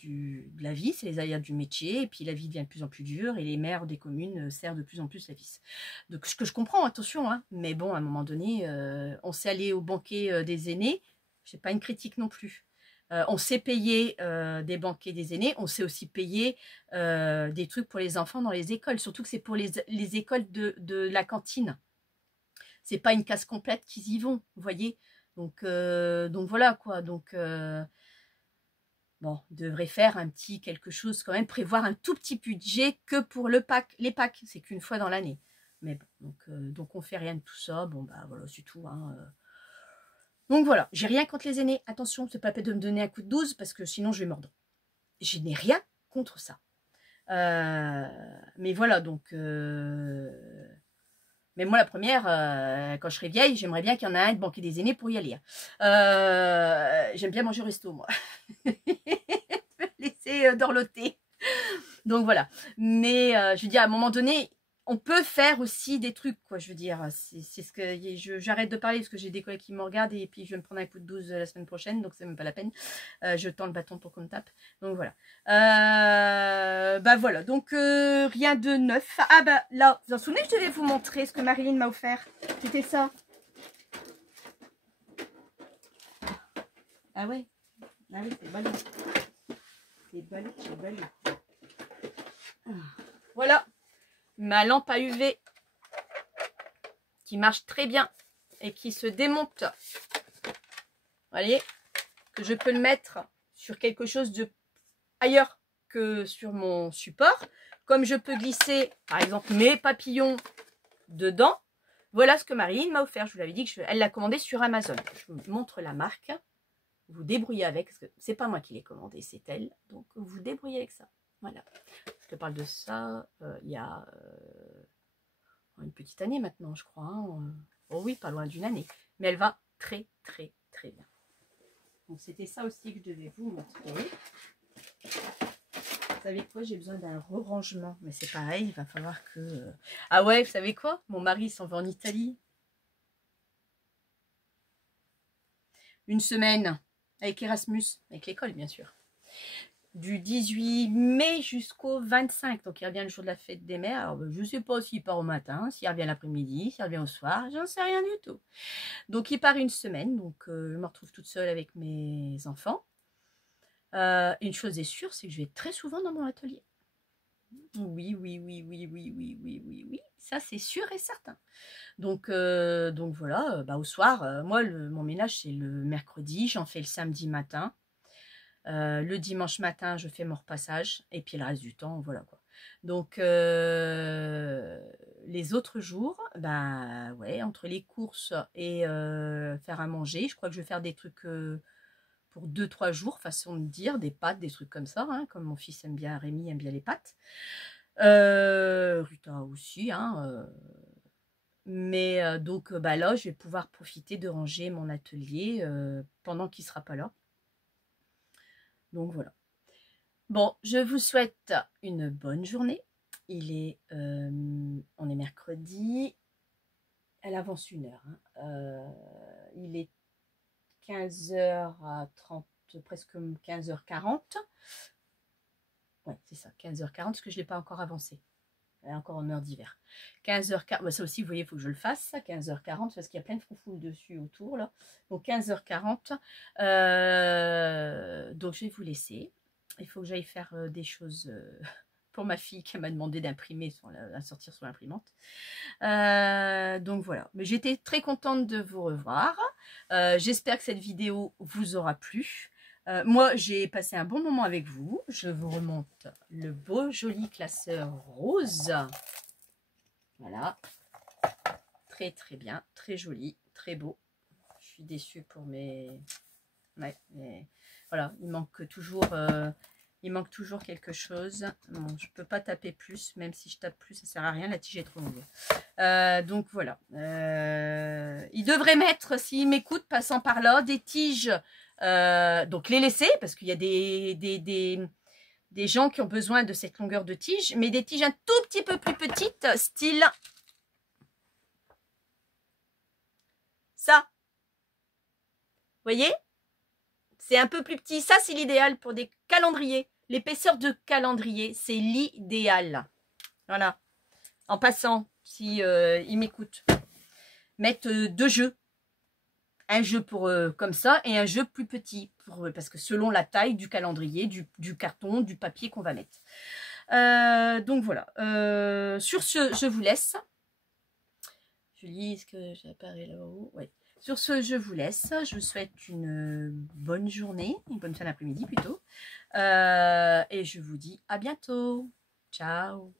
la vie, c'est les aléas du métier. Et puis la vie devient de plus en plus dure et les maires des communes serrent de plus en plus la vis. Donc ce que je comprends, attention. Hein, mais bon, à un moment donné, on s'est allé au banquet des aînés. C'est pas une critique non plus. On sait payer des banquets des aînés. On sait aussi payer des trucs pour les enfants dans les écoles. Surtout que c'est pour les écoles de la cantine. c'est pas une case complète qu'ils y vont, vous voyez. Donc voilà quoi. Donc bon, devrait faire un petit quelque chose quand même, prévoir un tout petit budget que pour le pack. Les packs, c'est qu'une fois dans l'année. Mais bon, donc on fait rien de tout ça. Bon bah voilà, c'est tout. Hein. Donc voilà, j'ai rien contre les aînés. Attention, c'est pas la peine de me donner un coup de 12 parce que sinon je vais mordre. Je n'ai rien contre ça. Mais voilà, donc mais moi la première, quand je serai vieille, j'aimerais bien qu'il y en ait un de banquet des aînés pour y aller. J'aime bien manger au resto, moi. Laisser dorloter. Donc voilà. Mais je veux dire, à un moment donné, on peut faire aussi des trucs, quoi. Je veux dire, c'est ce que j'arrête de parler parce que j'ai des collègues qui me regardent et puis je vais me prendre un coup de 12 la semaine prochaine, donc c'est même pas la peine. Je tends le bâton pour qu'on me tape. Donc voilà. Bah voilà. Donc rien de neuf. Ah bah là, vous vous en souvenez, je devais vous montrer ce que Marilyn m'a offert. C'était ça. Ah ouais. Ah oui, c'est balai. C'est balai, c'est balai. Voilà. Ma lampe à UV qui marche très bien et qui se démonte. Vous voyez, que je peux le mettre sur quelque chose de ailleurs que sur mon support. Comme je peux glisser, par exemple, mes papillons dedans. Voilà ce que Marilyn m'a offert. Je vous l'avais dit qu'elle l'a commandé sur Amazon. Je vous montre la marque. Vous débrouillez avec, parce que c'est pas moi qui l'ai commandé, c'est elle. Donc vous débrouillez avec ça. Voilà. Je te parle de ça il y a une petite année maintenant, je crois. Hein. Oh oui, pas loin d'une année. Mais elle va très, très, très bien. Donc c'était ça aussi que je devais vous montrer. Vous savez quoi? J'ai besoin d'un re-rangement. Mais c'est pareil, il va falloir que... Ah ouais, vous savez quoi? Mon mari s'en va en Italie. Une semaine avec Erasmus, avec l'école bien sûr. Du 18 mai jusqu'au 25. Donc il revient le jour de la fête des mères. Alors je ne sais pas s'il part au matin, s'il revient l'après-midi, s'il revient au soir. J'en sais rien du tout. Donc il part une semaine. Donc je me retrouve toute seule avec mes enfants. Une chose est sûre, c'est que je vais très souvent dans mon atelier. Oui, oui, oui, oui, oui, oui, oui, oui, oui. Ça c'est sûr et certain. Donc voilà, bah, au soir, moi mon ménage c'est le mercredi, j'en fais le samedi matin. Le dimanche matin, je fais mon repassage. Et puis le reste du temps, voilà quoi. Donc, les autres jours, bah ouais, entre les courses et faire à manger, je crois que je vais faire des trucs pour 2-3 jours, façon de dire, des pâtes, des trucs comme ça, hein, comme mon fils aime bien, Rémi aime bien les pâtes. Rita aussi, hein. Mais donc, bah là, je vais pouvoir profiter de ranger mon atelier pendant qu'il ne sera pas là. Donc voilà. Bon, je vous souhaite une bonne journée. On est mercredi. Elle avance une heure. Hein. Il est 15h30, presque 15h40. Ouais, c'est ça, 15h40, parce que je ne l'ai pas encore avancé. Elle est encore en heure d'hiver. 15h40, bah ça aussi, vous voyez, il faut que je le fasse, 15h40, parce qu'il y a plein de froufoules dessus autour, là. Donc 15h40. Donc je vais vous laisser. Il faut que j'aille faire des choses pour ma fille qui m'a demandé d'imprimer, à sortir sur l'imprimante. Donc voilà. Mais j'étais très contente de vous revoir. J'espère que cette vidéo vous aura plu. Moi, j'ai passé un bon moment avec vous. Je vous remonte le beau, joli classeur rose. Voilà. Très, très bien. Très joli. Très beau. Je suis déçue pour mes... Ouais, mais voilà, il manque toujours quelque chose. Bon, je peux pas taper plus, même si je tape plus, ça sert à rien, la tige est trop longue. Donc voilà. Il devrait mettre, s'il m'écoute, passant par là, des tiges, donc les laisser, parce qu'il y a des gens qui ont besoin de cette longueur de tige, mais des tiges un tout petit peu plus petites, style ça. Vous voyez? C'est un peu plus petit. Ça, c'est l'idéal pour des calendriers. L'épaisseur de calendrier, c'est l'idéal. Voilà. En passant, si il m'écoute. Mettre deux jeux. Un jeu pour comme ça et un jeu plus petit. Parce que selon la taille du calendrier, du carton, du papier qu'on va mettre. Donc voilà. Sur ce, je vous laisse. Je lis, est-ce que j'apparais là-haut? Oui. Sur ce, je vous laisse. Je vous souhaite une bonne journée, une bonne fin d'après-midi plutôt. Et je vous dis à bientôt. Ciao.